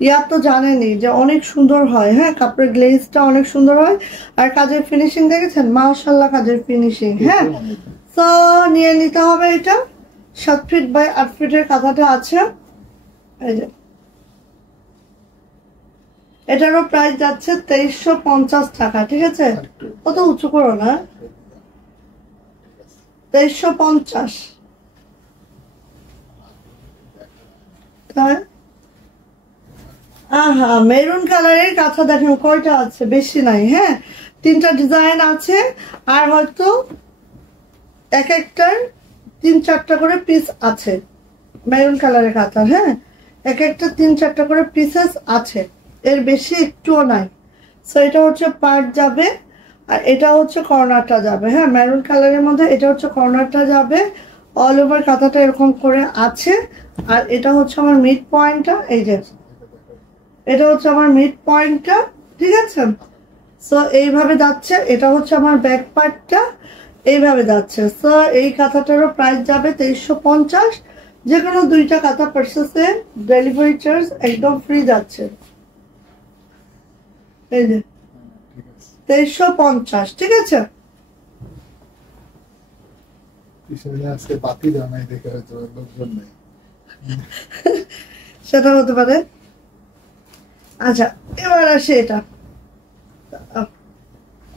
ইয়া তো জানেনই যে অনেক সুন্দর হয়, হ্যাঁ, কাপড়ের গ্লেজটা অনেক সুন্দর হয়। আর কাজের ফিনিশিং দেখেছেন, মাশাআল্লাহ কাজের ফিনিশিং। হ্যাঁ, তো নিয়ে নিতে হবে এটা। 7 ফিট বাই 8 ফিটের কাঁথাটা আছে। এই যে এটারও প্রাইস যাচ্ছে 2350 টাকা, ঠিক আছে, কত উঁচু করো না, 2350। আহা, মেরুন কালারের কাঁথা দেখেন কয়টা আছে, বেশি নাই। হ্যাঁ, 3টা ডিজাইন আছে, আর হয়তো এক একটার 3-4টা করে পিস আছে মেরুন কালারের কাঁথা। হ্যাঁ, এক একটা 3-4টা করে পিসেস আছে, এর বেশি একটুও নাই। সো এটা হচ্ছে পার্ট যাবে, আর এটা হচ্ছে কর্নারটা যাবে। হ্যাঁ, মেরুন কালারের মধ্যে এটা হচ্ছে কর্নারটা যাবে, অল ওভার কাঁথাটা এরকম করে আছে। আর এটা হচ্ছে আমার মিড পয়েন্টটা, এই যে এটা হচ্ছে আমার মিড পয়েন্টটা, ঠিক আছে। সো এইভাবে যাচ্ছে, এটা হচ্ছে আমার ব্যাক পার্টটা, এইভাবে যাচ্ছে। সো এই কাঁথাটারও প্রাইস যাবে 2350। যে কোনো 2টা কাঁথা পারচেসে ডেলিভারি চার্জ একদম ফ্রি যাচ্ছে। এই যে 2350, ঠিক আছে। সেটা হতে পারে। আচ্ছা, এবার আসে এটা,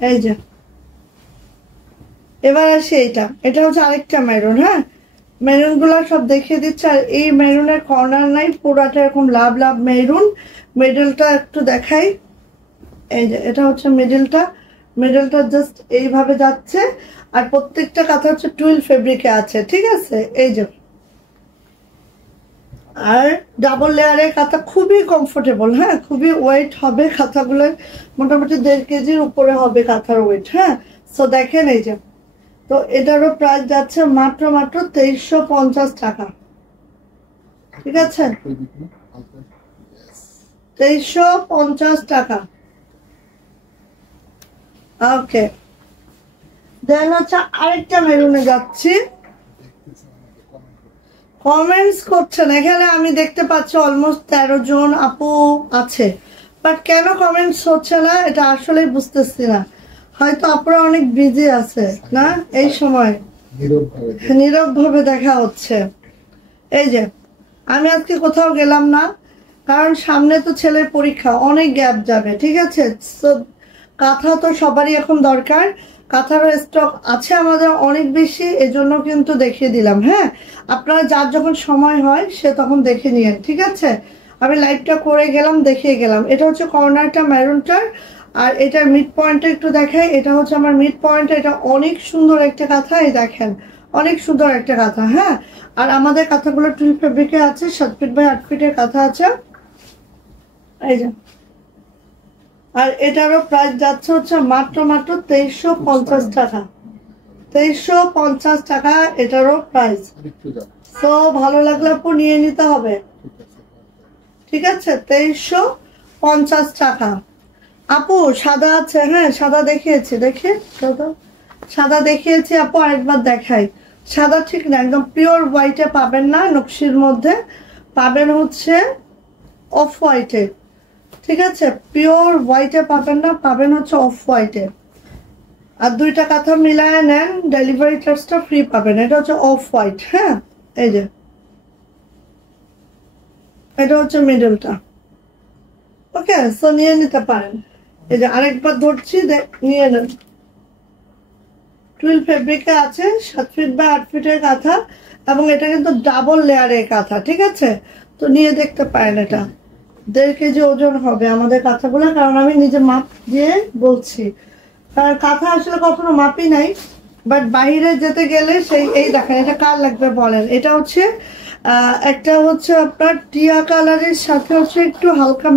এই যে এবার আসে এটা, এটা হচ্ছে আরেকটা মেরুন। হ্যাঁ, মেরুন গুলা সব দেখিয়ে দিচ্ছে। আর এই মেরুনের কর্নার নাই, পুরাটা এরকম লাভ লাভ মেরুন। মিডলটা একটু দেখাই, এই যে এটা হচ্ছে মিডলটা, মিডলটা জাস্ট এইভাবে যাচ্ছে। আর প্রত্যেকটা কাঁথা হচ্ছে টুইল ফেব্রিকে আছে, ঠিক আছে। এই যে, আর ডাবল লেয়ারের কাঁথা, খুবই কমফোর্টেবল। হ্যাঁ, খুবই ওয়েট হবে কাঁথাগুলোর, মোটামুটি 1.5 কেজির উপরে হবে কাঁথার ওয়েট। হ্যাঁ, সো দেখেন এই যে, তো এটারও প্রাইস যাচ্ছে মাত্র 2350 টাকা, ঠিক আছে, 2350 টাকা। ওকে, দেন হচ্ছে আরেকটা মেরুনে যাচ্ছি। কমেন্টস করছেন এখানে, আমি দেখতে পাচ্ছি অলমোস্ট 13 জন আপু আছে, বাট কেন কমেন্টস হচ্ছে না এটা আসলে বুঝতেছি না। হয়তো আপনারা অনেক বিজি আছে না, এই সময় নীরব ভাবে দেখা হচ্ছে। এই যে, আমি আজকে কোথাও গেলাম না, কারণ সামনে তো ছেলের পরীক্ষা, অনেক গ্যাপ যাবে, ঠিক আছে। তো কাঁথা তো সবারই এখন দরকার, কাঁথারও স্টক আছে আমাদের অনেক বেশি, এজন্য কিন্তু দেখিয়ে দিলাম। হ্যাঁ, আপনারা যার যখন সময় হয় সে তখন দেখে নিয়েন, ঠিক আছে। আমি লাইভটা করে গেলাম, দেখিয়ে গেলাম। এটা হচ্ছে কর্নারটা মেরুনটার, আর এটার মিড পয়েন্টটা একটু দেখাই। এটা হচ্ছে আমার মিড পয়েন্ট, এটা অনেক সুন্দর একটা কাঁথা, এই দেখেন, অনেক সুন্দর একটা কাঁথা। হ্যাঁ, আর আমাদের কাঁথাগুলো টুইল ফেব্রিকে আছে, 7 ফিট বাই 8 ফিটের কাঁথা আছে, এই যে। আর এটারও প্রাইস যাচ্ছে হচ্ছে মাত্র 2350 টাকা, 2350 টাকা এটারও প্রাইস। তো ভালো লাগলে আপু নিয়ে নিতে হবে, ঠিক আছে, 2350 টাকা। আপু সাদা আছে, হ্যাঁ সাদা দেখিয়েছি, দেখে সাদা দেখিয়েছি আপু, আরেকবার দেখাই। সাদা ঠিক না, একদম পিওর হোয়াইটে পাবেন না, নকশির মধ্যে পাবেন হচ্ছে অফ হোয়াইটে, ঠিক আছে, পিওর হোয়াইটে পাবেন না, পাবেন হচ্ছে অফ হোয়াইটে। আর 2টা কাঁথা মিলায় নেন, ডেলিভারি চার্জটা ফ্রি পাবেন। এটা হচ্ছে অফ হোয়াইট। হ্যাঁ, এই যে এটা হচ্ছে মিডলটা। ওকে, সো নিয়ে নিতে পারেন। এই যে আরেকবার ধরছি, নিয়ে নেন। টুইল ফেব্রিকে আছে, 7 ফিট বাই 8 ফিটের কাঁথা, এবং এটা কিন্তু ডাবল লেয়ারের কাঁথা, ঠিক আছে? তো নিয়ে দেখতে পারেন, এটা 1.5 কেজি ওজন হবে আমাদের কাঁথাগুলো, কারণ আমি নিজে মাপ দিয়ে বলছি, কারণ কাঁথা আসলে কখনো মাপই নাই, বাট বাইরে যেতে গেলে সেই এই দেখেন, এটা কার লাগবে বলেন? এটা হচ্ছে একটা হচ্ছে আপনার টিয়া কালারের সাথে হচ্ছে একটু হালকা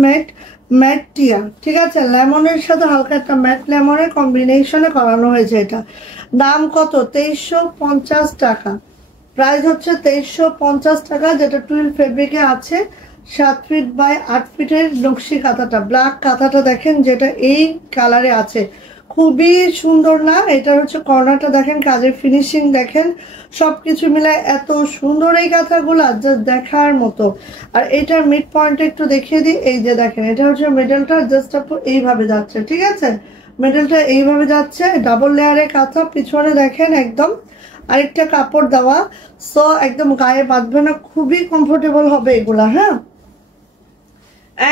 ম্যাট টিয়া, ঠিক আছে? লেমনের সাথে হালকা একটা ম্যাট লেমনের কম্বিনেশনে করানো হয়েছে। এটা দাম কত? 2350 টাকা। প্রাইস হচ্ছে 2350 টাকা, যেটা টুইল ফেব্রিকে আছে। 7 ফিট বাই 8 ফিটের নকশি কাঁথাটা, ব্ল্যাক কাঁথাটা দেখেন, যেটা এই কালারে আছে, খুবই সুন্দর না? এটা হচ্ছে কর্নারটা দেখেন, কাজের ফিনিশিং দেখেন, সবকিছু মিলায় এত সুন্দর এই কাঁথাগুলা, জাস্ট দেখার মতো। আর এটার মিড পয়েন্টটা একটু দেখিয়ে দিই, এই যে দেখেন, এটা হচ্ছে মিডলটা জাস্ট আপু এইভাবে যাচ্ছে, ঠিক আছে? মিডলটা এইভাবে যাচ্ছে, ডাবল লেয়ারের কাঁথা, পিছনে দেখেন একদম আরেকটা কাপড় দেওয়া, সো একদম গায়ে বাঁধবে না, খুবই কমফোর্টেবল হবে এগুলা। হ্যাঁ,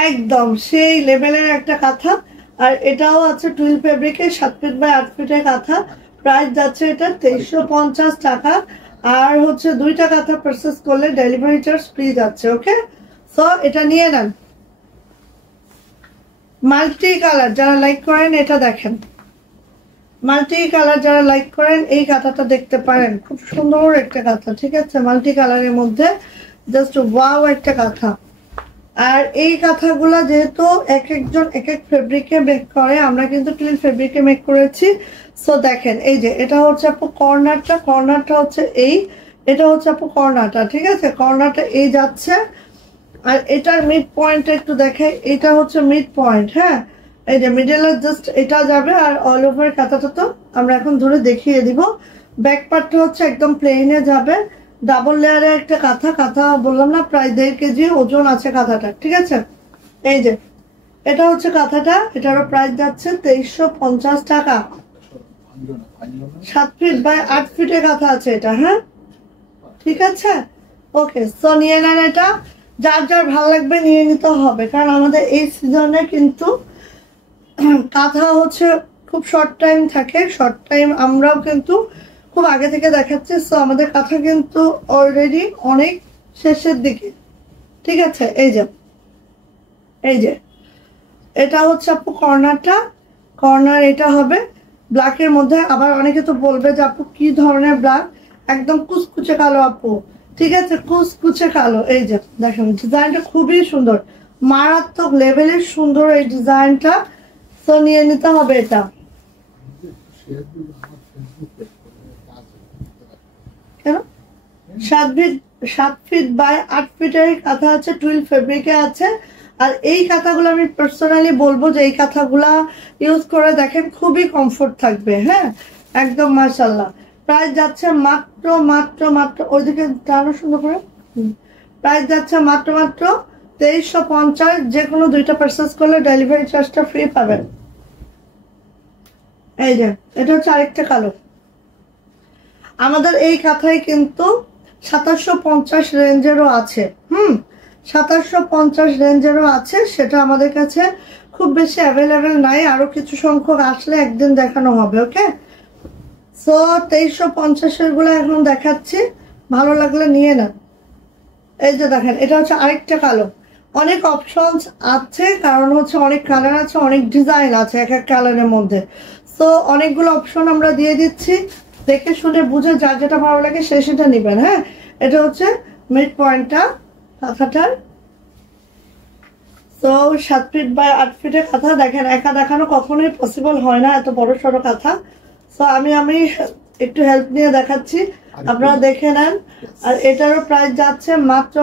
একদম সেই লেভেলের একটা কাঁথা। আর এটাও আছে টুইল ফেব্রিকে, 7 ফিট বাই 8 ফিটের কাঁথা। প্রাইস যাচ্ছে এটা 2350 টাকা। আর হচ্ছে 2টা কাঁথা পারচেস করলে ডেলিভারি চার্জ ফ্রি যাচ্ছে। ওকে, সো এটা নিয়ে নেন। মাল্টি কালার যারা লাইক করেন, এটা দেখেন, মাল্টি কালার যারা লাইক করেন এই কাঁথাটা দেখতে পারেন, খুব সুন্দর একটা কাঁথা, ঠিক আছে? মাল্টি কালারের মধ্যে জাস্ট ওয়াও একটা কাঁথা। আর এই কাঁথাগুলা যেহেতু এক একজন এক এক ফেব্রিকে মেক করে, আমরা কিন্তু টুইল ফেব্রিকে মেক করেছি। সো দেখেন, এই যে এটা হচ্ছে আপু কর্নারটা হচ্ছে এই, এটা হচ্ছে আপু কর্নারটা, ঠিক আছে? কর্নারটা এই যাচ্ছে। আর এটার মিড পয়েন্টটা একটু দেখে, এটা হচ্ছে মিড পয়েন্ট। হ্যাঁ, এই যে মিডলে জাস্ট এটা যাবে। আর অল ওভার কাঁথাটা তো আমরা এখন ধরে দেখিয়ে দিব। ব্যাক পার্টটা হচ্ছে একদম প্লেনে যাবে, ডাবল লেয়ারে একটা কাঁথা বললাম না, প্রায় 1.5 কেজি ওজন আছে কাঁথাটা, ঠিক আছে? এই যে এটা হচ্ছে কাঁথাটা, এটারও প্রাইস যাচ্ছে 2350 টাকা। 7 ফিট বাই 8 ফিটের কাঁথা আছে এটা। হ্যাঁ, ঠিক আছে, ওকে। সো নিয়ে নেন, এটা যার যার ভালো লাগবে নিয়ে নিতে হবে, কারণ আমাদের এই সিজনে কিন্তু কাঁথা হচ্ছে খুব শর্ট টাইম থাকে, শর্ট টাইম আমরাও কিন্তু খুব আগে থেকে দেখাচ্ছি। সো আমাদের কাঁথা কিন্তু অলরেডি অনেক শেষের দিকে, ঠিক আছে? এই যে এটা হচ্ছে আপু কর্নার এটা হবে ব্ল্যাকের মধ্যে। আবার অনেকে তো বলবে যে আপু কি ধরনের ব্ল্যাক, একদম কুচকুচে কালো আপু, ঠিক আছে? কুচকুচে কালো। এই যে দেখেন, ডিজাইনটা খুবই সুন্দর, মারাত্মক লেভেলের সুন্দর এই ডিজাইনটা। তো নিয়ে নিতে হবে এটা। কেন? 7 ফিট বাই 8 ফিটের কাঁথা আছে, টুইল ফেব্রিকে আছে। আর এই কাঁথাগুলো আমি পার্সোনালি বলবো যে এই কাঁথাগুলা ইউজ করে দেখেন, খুবই কমফোর্ট থাকবে। হ্যাঁ, একদম মাশাআল্লাহ। প্রাইস যাচ্ছে মাত্র ওইদিকে টানো সুন্দর করে, প্রাইস যাচ্ছে মাত্র 2350। যে কোনো 2টা পারচেজ করলে ডেলিভারি চার্জটা ফ্রি পাবেন। এই যে এটা হচ্ছে আরেকটা কালো। আমাদের এই কাঁথায় কিন্তু 2750 রেঞ্জেরও আছে। 2750 রেঞ্জেরও আছে, সেটা আমাদের কাছে খুব বেশি অ্যাভেলেবেল নাই, আরো কিছু সংখ্যক আসলে একদিন দেখানো হবে। ওকে, সো 2350 গুলো এখন দেখাচ্ছি, ভালো লাগলে নিয়ে নেন। এই যে দেখেন, এটা হচ্ছে আরেকটা কালো। অনেক অপশনস আছে, কারণ হচ্ছে অনেক কালার আছে, অনেক ডিজাইন আছে এক এক কালারের মধ্যে। সো অনেকগুলো অপশন আমরা দিয়ে দিচ্ছি, দেখে শুনে বুঝে যার যেটা ভালো লাগে সে সেটা নেবেন। হ্যাঁ, এটা হচ্ছে মিড পয়েন্টটা কাঁথাটার। তো 7 ফিট বাই 8 ফিটের কাঁথা। দেখেন, একা দেখানো কখনোই পসিবল হয় না, এত বড় সড়ো কাঁথা। তো আমি একটু হেল্প নিয়ে দেখাচ্ছি, আপনারা দেখে নেন। আর এটারও প্রাইস যাচ্ছে মাত্র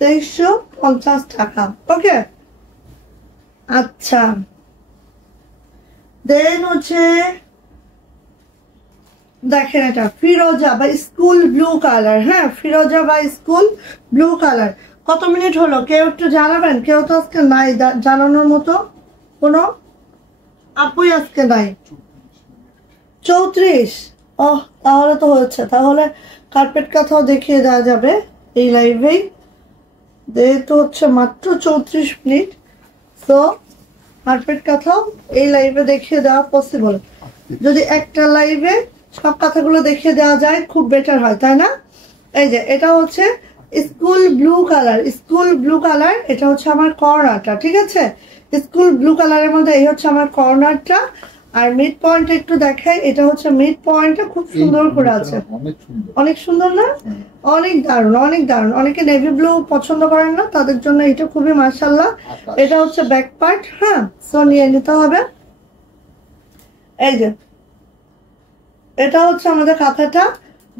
2350 টাকা। ওকে, আচ্ছা। দেন হচ্ছে দেখেন, এটা ফিরোজা বা স্কুল ব্লু কালার। হ্যাঁ, ফিরোজা বা স্কুল ব্লু কালার। কত মিনিট হলো কেউ একটু জানাবেন? কেউ তো আজকে নাই জানানোর মতো, কোনো আপুই আজকে নাই। 34? ওহ, তাহলে তো হয়েছে, তাহলে কার্পেট কাঁথাও দেখিয়ে দেওয়া যাবে এই লাইভেই, যেহেতু হচ্ছে মাত্র 34 মিনিট। তো কার্পেট কাঁথাও এই লাইভে দেখিয়ে দেওয়া পসিবল। যদি একটা লাইভে সব কথাগুলো দেখিয়ে দেওয়া যায় খুব বেটার হয়, তাই না? এই যে এটা হচ্ছে school blue colour, school blue colour, এটা হচ্ছে আমার কর্নারটা, ঠিক আছে? স্কুল ব্লু কালারের মধ্যে এই হচ্ছে আমার কর্নারটা। আর মিড পয়েন্ট একটু দেখাই, এটা হচ্ছে মিড পয়েন্টটা খুব সুন্দর করে আছে, অনেক সুন্দর না? অনেক দারুণ, অনেক দারুণ। অনেকে নেভি ব্লু পছন্দ করেন না, তাদের জন্য এটা খুবই মাশাআল্লাহ। এটা হচ্ছে ব্যাক পার্ট, হ্যাঁ, সো নিয়ে নিতে হবে। এই যে এটা হচ্ছে আমাদের কাঁথাটা,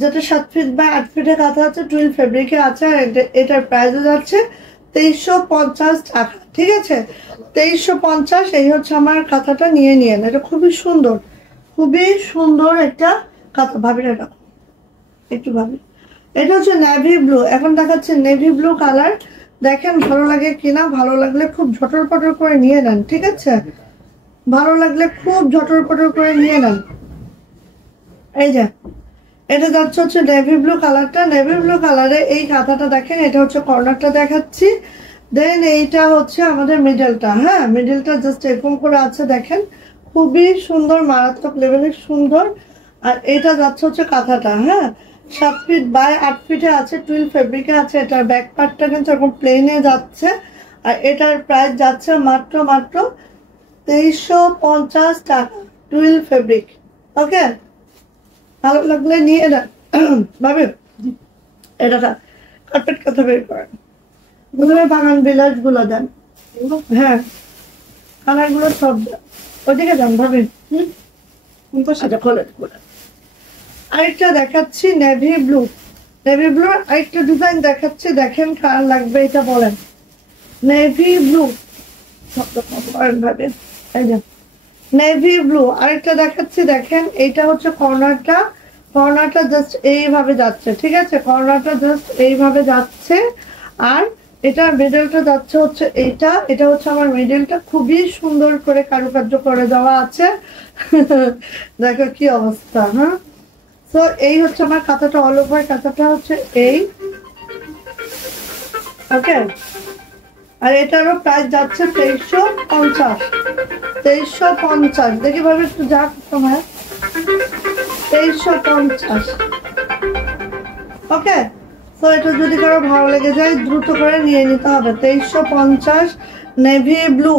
যেটা 7 ফিট বা 8 ফিটের কাঁথা আছে, টুইল ফেব্রিকে আছে। আর এটার প্রাইস যাচ্ছে 2350 টাকা, ঠিক আছে? 2350। এই হচ্ছে আমার কাঁথাটা, নিয়ে নিয়েন। এটা খুবই সুন্দর, খুবই সুন্দর একটা কাঁথা। ভাবির এটা একটু ভাবি, এটা হচ্ছে নেভি ব্লু। এখন দেখাচ্ছে নেভি ব্লু কালার। দেখেন ভালো লাগে কিনা, ভালো লাগলে খুব ঝটর পটর করে নিয়ে নেন, ঠিক আছে? ভালো লাগলে খুব ঝটর পটর করে নিয়ে নেন। এই যে এটা যাচ্ছে হচ্ছে নেভি ব্লু কালারটা। নেভি ব্লু কালারে এই কাঁথাটা দেখেন, এটা হচ্ছে কর্নারটা দেখাচ্ছি। দেন এইটা হচ্ছে আমাদের মিডলটা, হ্যাঁ, মিডলটা জাস্ট এরকম করে আছে, দেখেন খুবই সুন্দর, মারাত্মক লেভেলের সুন্দর। আর এটা যাচ্ছে হচ্ছে কাঁথাটা, হ্যাঁ, 7 ফিট বাই 8 ফিটে আছে, টুইল ফেব্রিকে আছে। এটার ব্যাক পার্টটা কিন্তু এরকম প্লেনে যাচ্ছে। আর এটার প্রাইস যাচ্ছে মাত্র 2350 টাকা, টুইল ফেব্রিক। ওকে, ভালো লাগলে নিয়ে নেন। ভাবে এটা কার্পেট কথা বের করেন, প্রথমে বাগান বিলাস গুলো দেন, হ্যাঁ, কালার গুলো সব দেন, ওদিকে যান ভাবে। আচ্ছা খোলেন খোলেন। আরেকটা দেখাচ্ছি নেভি ব্লু, নেভি ব্লু আরেকটা ডিজাইন দেখাচ্ছি, দেখেন কার লাগবে এটা বলেন। নেভি ব্লু শব্দ করেন ভাবে। এই যে নেভি ব্লু আরেকটা দেখাচ্ছি, দেখেন এইটা হচ্ছে কর্নারটা। কর্নারটা জাস্ট এইভাবে যাচ্ছে, ঠিক আছে? কর্নারটা জাস্ট এইভাবে যাচ্ছে। আর এটা মিডলটা যাচ্ছে হচ্ছে এইটা, এটা হচ্ছে আমার মিডলটা, খুবই সুন্দর করে কারুকার্য করে দেওয়া আছে। দেখো কি অবস্থা, হ্যাঁ। তো এই হচ্ছে আমার কাঁথাটা, অল ওভার কাঁথাটা হচ্ছে এই, ওকে। আর এটারও প্রাইস যাচ্ছে 2350, 2350। দেখি ভাবে একটু যাক তোমার, 2350। ওকে, তো এটা যদি কারো ভালো লেগে যায় দ্রুত করে নিয়ে নিতে হবে। 2350 navy blue.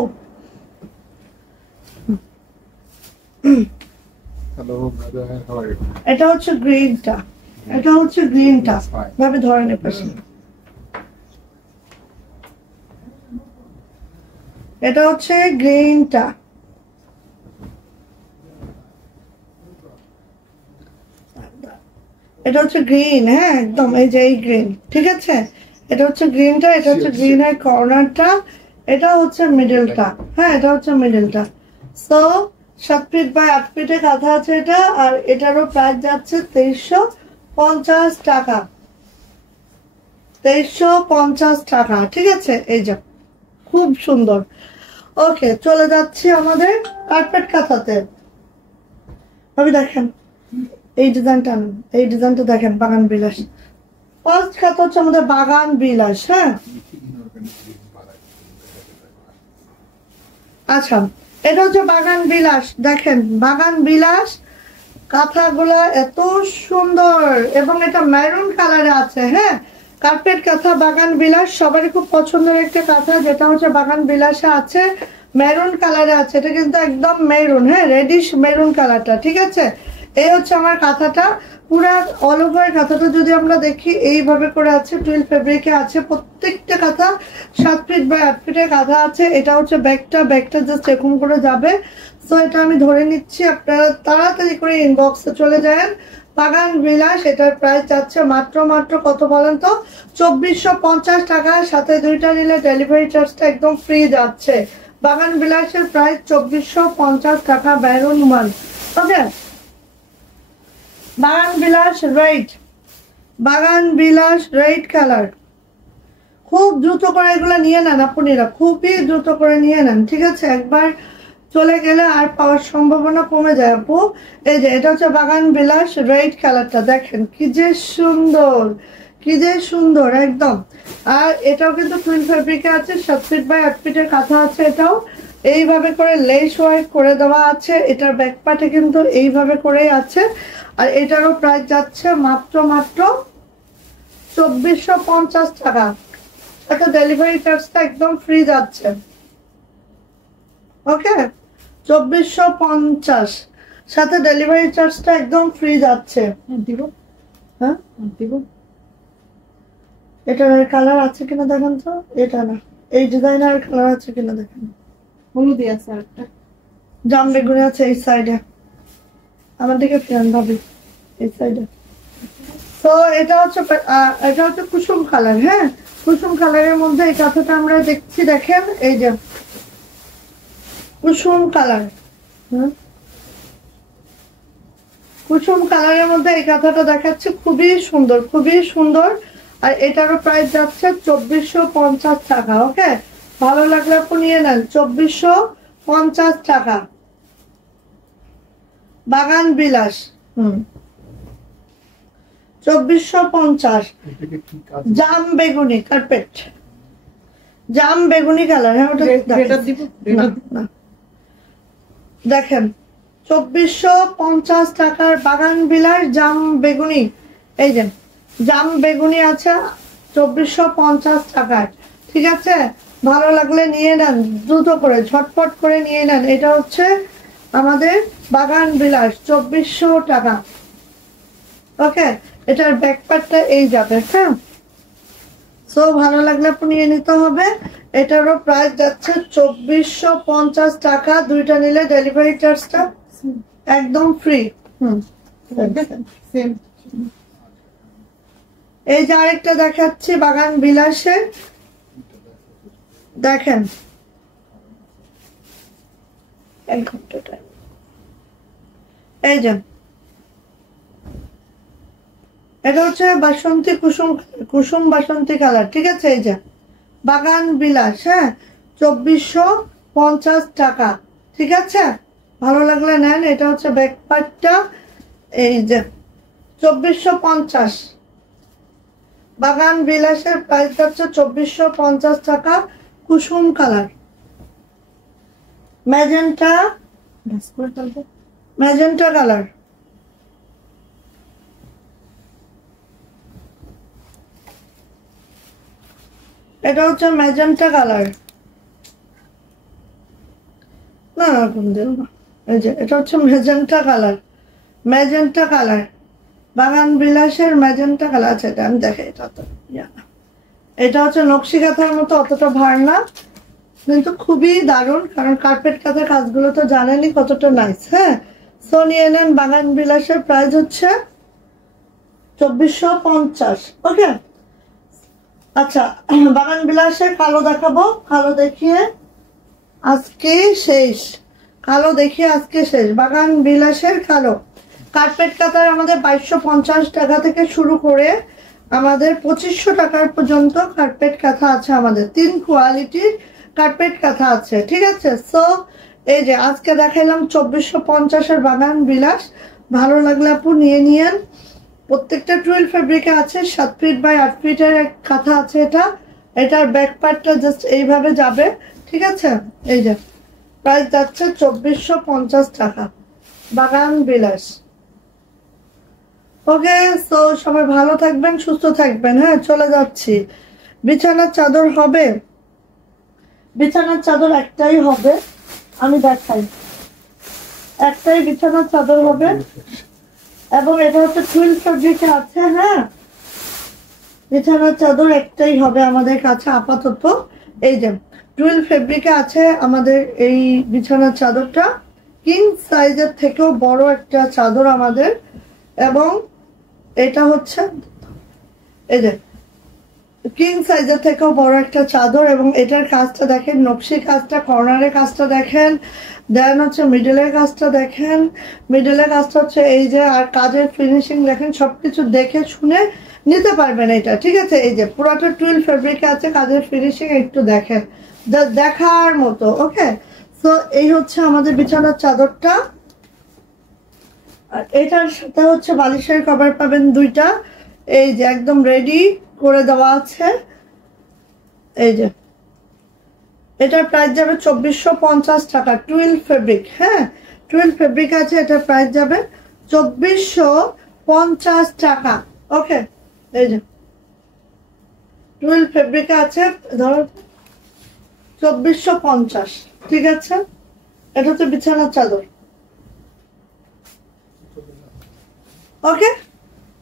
Hello brother, how are you? এটা হচ্ছে গ্রিনটা, এটা হচ্ছে গ্রিনটা, ভাবে ধরেন পাশে। এটা হচ্ছে গ্রিনটা, এটা হচ্ছে গ্রিন, হ্যাঁ একদম, এই যে এই গ্রিন, ঠিক আছে? এটা হচ্ছে গ্রিনটা, এটা হচ্ছে গ্রিনের কর্নারটা, এটা হচ্ছে মিডলটা, হ্যাঁ, এটা হচ্ছে মিডলটা। সো 7 ফিট বাই 8 ফিটে কাঁথা আছে এটা। আর এটারও প্রাইস যাচ্ছে 2350 টাকা, 2350 টাকা, ঠিক আছে? এই যে খুব সুন্দর। ওকে, চলে যাচ্ছি আমাদের কার্পেট কাঁথাতে। ভাবি দেখেন এই ডিজাইনটা, এই ডিজাইনটা দেখেন, বাগান বিলাস। ফার্স্ট কাঁথা হচ্ছে আমাদের বাগান বিলাস, হ্যাঁ। আচ্ছা, এটা হচ্ছে বাগান বিলাস। দেখেন বাগান বিলাস কাঁথাগুলা এত সুন্দর, এবং এটা মেরুন কালারে আছে, হ্যাঁ। কার্পেট কাঁথা বাগান বিলাস সবারই খুব পছন্দের একটা কাঁথা, যেটা হচ্ছে বাগান বিলাসে আছে, মেরুন কালারে আছে। এটা কিন্তু একদম মেরুন, হ্যাঁ, রেডিশ মেরুন কালারটা, ঠিক আছে? এই হচ্ছে আমার কাঁথাটা, পুরা অল ওভার কাঁথাটা যদি আমরা দেখি এইভাবে করে আছে, টুইল ফেব্রিকে আছে। প্রত্যেকটা কাঁথা 7 ফিট বাই 8 ফিটের কাঁথা আছে। এটা হচ্ছে ব্যাগটা, ব্যাগটা জাস্ট এরকম করে যাবে। সো এটা আমি ধরে নিচ্ছি, আপনারা তাড়াতাড়ি করে ইনবক্সে চলে যান। বাগান বিলাস, এটার প্রাইস যাচ্ছে মাত্র কত বলেন তো? 2450 টাকা, সাথে দুইটা নিলে ডেলিভারি চার্জটা একদম ফ্রি যাচ্ছে। বাগান বিলাসের প্রাইস 2450 টাকা, মেরুন ওয়ান। ওকে, বাগান বিলাস রেড, বাগান বিলাস রেড কালার। খুব দ্রুত করে এগুলো নিয়ে নেন আপনারা, খুবই দ্রুত করে নিয়ে নেন, ঠিক আছে? একবার চলে গেলে আর পাওয়ার সম্ভাবনা কমে যায় আপু। এই যে এটা হচ্ছে বাগান বিলাস রেড কালারটা, দেখেন কি যে সুন্দর, কি যে সুন্দর একদম। আর এটাও কিন্তু টুইন ফেব্রিকে আছে, 7 ফিট বাই 8 ফিটের কাঁথা আছে এটাও। এইভাবে করে লেস ওয়ার্ক করে দেওয়া আছে, এটার ব্যাক পার্টে কিন্তু এইভাবে করেই আছে। আর এটারও প্রাইস যাচ্ছে মাত্র 2450 টাকা। একটা ডেলিভারি চার্জটা একদম ফ্রি যাচ্ছে। ওকে, 2450 সাথে ডেলিভারি চার্জটা একদম ফ্রি যাচ্ছে। দিব হ্যাঁ দিব। এটার কালার আছে কিনা দেখেন তো। এটা না, এই ডিজাইনের কালার আছে কিনা দেখেন। হলুদি আছে আরেকটা, জাম বেগুনি আছে এই সাইডে। আমার দিকে ফিরান ভাবি, এই সাইডে। তো এটা হচ্ছে কুসুম কালার। হ্যাঁ, কুসুম কালারের মধ্যে এই কাঁথাটা আমরা দেখছি, দেখেন এই যে কুসুম কালার। কুসুম কালারের মধ্যে এই কাঁথাটা দেখাচ্ছে, খুবই সুন্দর, খুবই সুন্দর। আর এটারও প্রাইস যাচ্ছে 2450 টাকা। ওকে, ভালো লাগলে আপনি নিয়ে নেন। 2450 টাকা। বাগান বিলাস 2450। জাম বেগুনি কার্পেট, জাম বেগুনি কালার। হ্যাঁ, ওটা দিব না, দেখেন 2450 টাকার বাগান বিলাস জাম বেগুনি। এই যে জাম বেগুনি আছে 2450 টাকায়। ঠিক আছে, ভালো লাগলে নিয়ে নেন, দ্রুত করে ঝটপট করে নিয়ে নেন। এটা হচ্ছে আমাদের বাগান বিলাস 2400 টাকা। ওকে, এটার ব্যাক পার্টটা এই যাবে। হ্যাঁ, সো ভালো লাগলে আপনি নিয়ে নিতে হবে। এটারও প্রাইস যাচ্ছে 2450 টাকা। দুইটা নিলে ডেলিভারি চার্জটা একদম ফ্রি। সেম। এই যে আরেকটা দেখাচ্ছি বাগান বিলাসের, দেখেন এই যে এটা হচ্ছে বাসন্তী কুসুম, কুসুম বাসন্তী কালার। ঠিক আছে, এই যে বাগান বিলাস। হ্যাঁ, 2450 টাকা। ঠিক আছে, ভালো লাগলে নেন। এটা হচ্ছে ব্যাক পার্টটা, এই যে 2450। বাগান বিলাসের প্রাইস হচ্ছে 2450 টাকা। কুসুম কালার, ম্যাজেন্টা, ম্যাজেন্টা কালার। এটা হচ্ছে ম্যাজেন্টা কালার। না কোন দিন না, এই যে এটা হচ্ছে ম্যাজেন্টা কালার, ম্যাজেন্টা কালার। বাগান বিলাসের ম্যাজেন্টা কালার আছে। এটা আমি দেখে, এটা তো এটা হচ্ছে নকশি কাঁথার মতো, অতটা ভার না, কিন্তু খুবই দারুণ। কারণ কার্পেট কাঁথার কাজগুলো তো জানেনই কতটা নাইস। হ্যাঁ, সো নিয়ে নেন। বাগান বিলাসের প্রাইস হচ্ছে 2450। ওকে, আচ্ছা, বাগান বিলাসের কালো দেখাবো। কালো দেখিয়ে আজকে শেষ, কালো দেখিয়ে আজকে শেষ। বাগান বিলাসের কালো কার্পেট কাঁথার আমাদের 2250 টাকা থেকে শুরু করে আমাদের 2500 টাকার পর্যন্ত কার্পেট কাঁথা আছে। আমাদের 3 কোয়ালিটির কার্পেট কাঁথা আছে। ঠিক আছে, সো এই যে আজকে দেখাইলাম 2450-এর বাগান বিলাস। ভালো লাগলে আপু নিয়ে নিয়েন। প্রত্যেকটা টুয়েল ফেব্রিকে আছে। 7 ফিট বাই 8 ফিটের এক কাঁথা আছে। এটার ব্যাক পার্টটা জাস্ট এইভাবে যাবে। ঠিক আছে, এই যে প্রাইস যাচ্ছে 2450 টাকা বাগান বিলাস। ওকে, সো সবাই ভালো থাকবেন, সুস্থ থাকবেন। হ্যাঁ, চলে যাচ্ছি। বিছানার চাদর হবে, বিছানার চাদর একটাই হবে, আমি দেখাই। একটাই বিছানার চাদর হবে এবং এটা হচ্ছে টুয়েল ফেব্রিকে আছে। হ্যাঁ, বিছানার চাদর একটাই হবে আমাদের কাছে আপাতত। এই যে টুয়েল ফেব্রিকে আছে আমাদের এই বিছানার চাদরটা। কিং সাইজের থেকেও বড় একটা চাদর আমাদের। এবং এটা হচ্ছে এই যে কিং সাইজের থেকেও বড় একটা চাদর। এবং এটার কাজটা দেখেন, নকশি কাজটা, কর্নারের কাজটা দেখেন, দেন হচ্ছে মিডলের কাজটা দেখেন। মিডলের কাজটা হচ্ছে এই যে, আর কাজের ফিনিশিং দেখেন। সবকিছু দেখে শুনে নিতে পারবেন এটা। ঠিক আছে, এই যে পুরাটা টুয়েল ফেব্রিকে আছে, কাজের ফিনিশিং একটু দেখেন, দেখার মতো। ওকে, সো এই হচ্ছে আমাদের বিছানার চাদরটা। আর এটার সাথে হচ্ছে বালিশের কভার পাবেন 2টা। এই যে একদম রেডি করে দেওয়া আছে। এই যে এটার প্রাইস যাবে 2450 টাকা। টুইল ফেব্রিক, হ্যাঁ টুইল ফেব্রিক আছে, এটার প্রাইস যাবে 2450 টাকা। ওকে, এই যে টুইল ফেব্রিক আছে, ধরো 2450, ঠিক আছে। এটা হচ্ছে বিছানার চাদর। ওকে,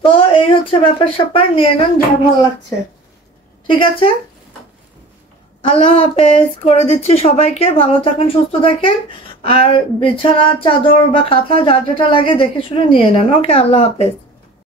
তো এই হচ্ছে ব্যাপার স্যাপার, নিয়ে নেন যা ভালো লাগছে, ঠিক আছে। আল্লাহ হাফেজ করে দিচ্ছি সবাইকে, ভালো থাকেন সুস্থ থাকেন, আর বিছানার চাদর বা কাঁথা যার যেটা লাগে দেখে শুনে নিয়ে নেন। ওকে, আল্লাহ হাফেজ।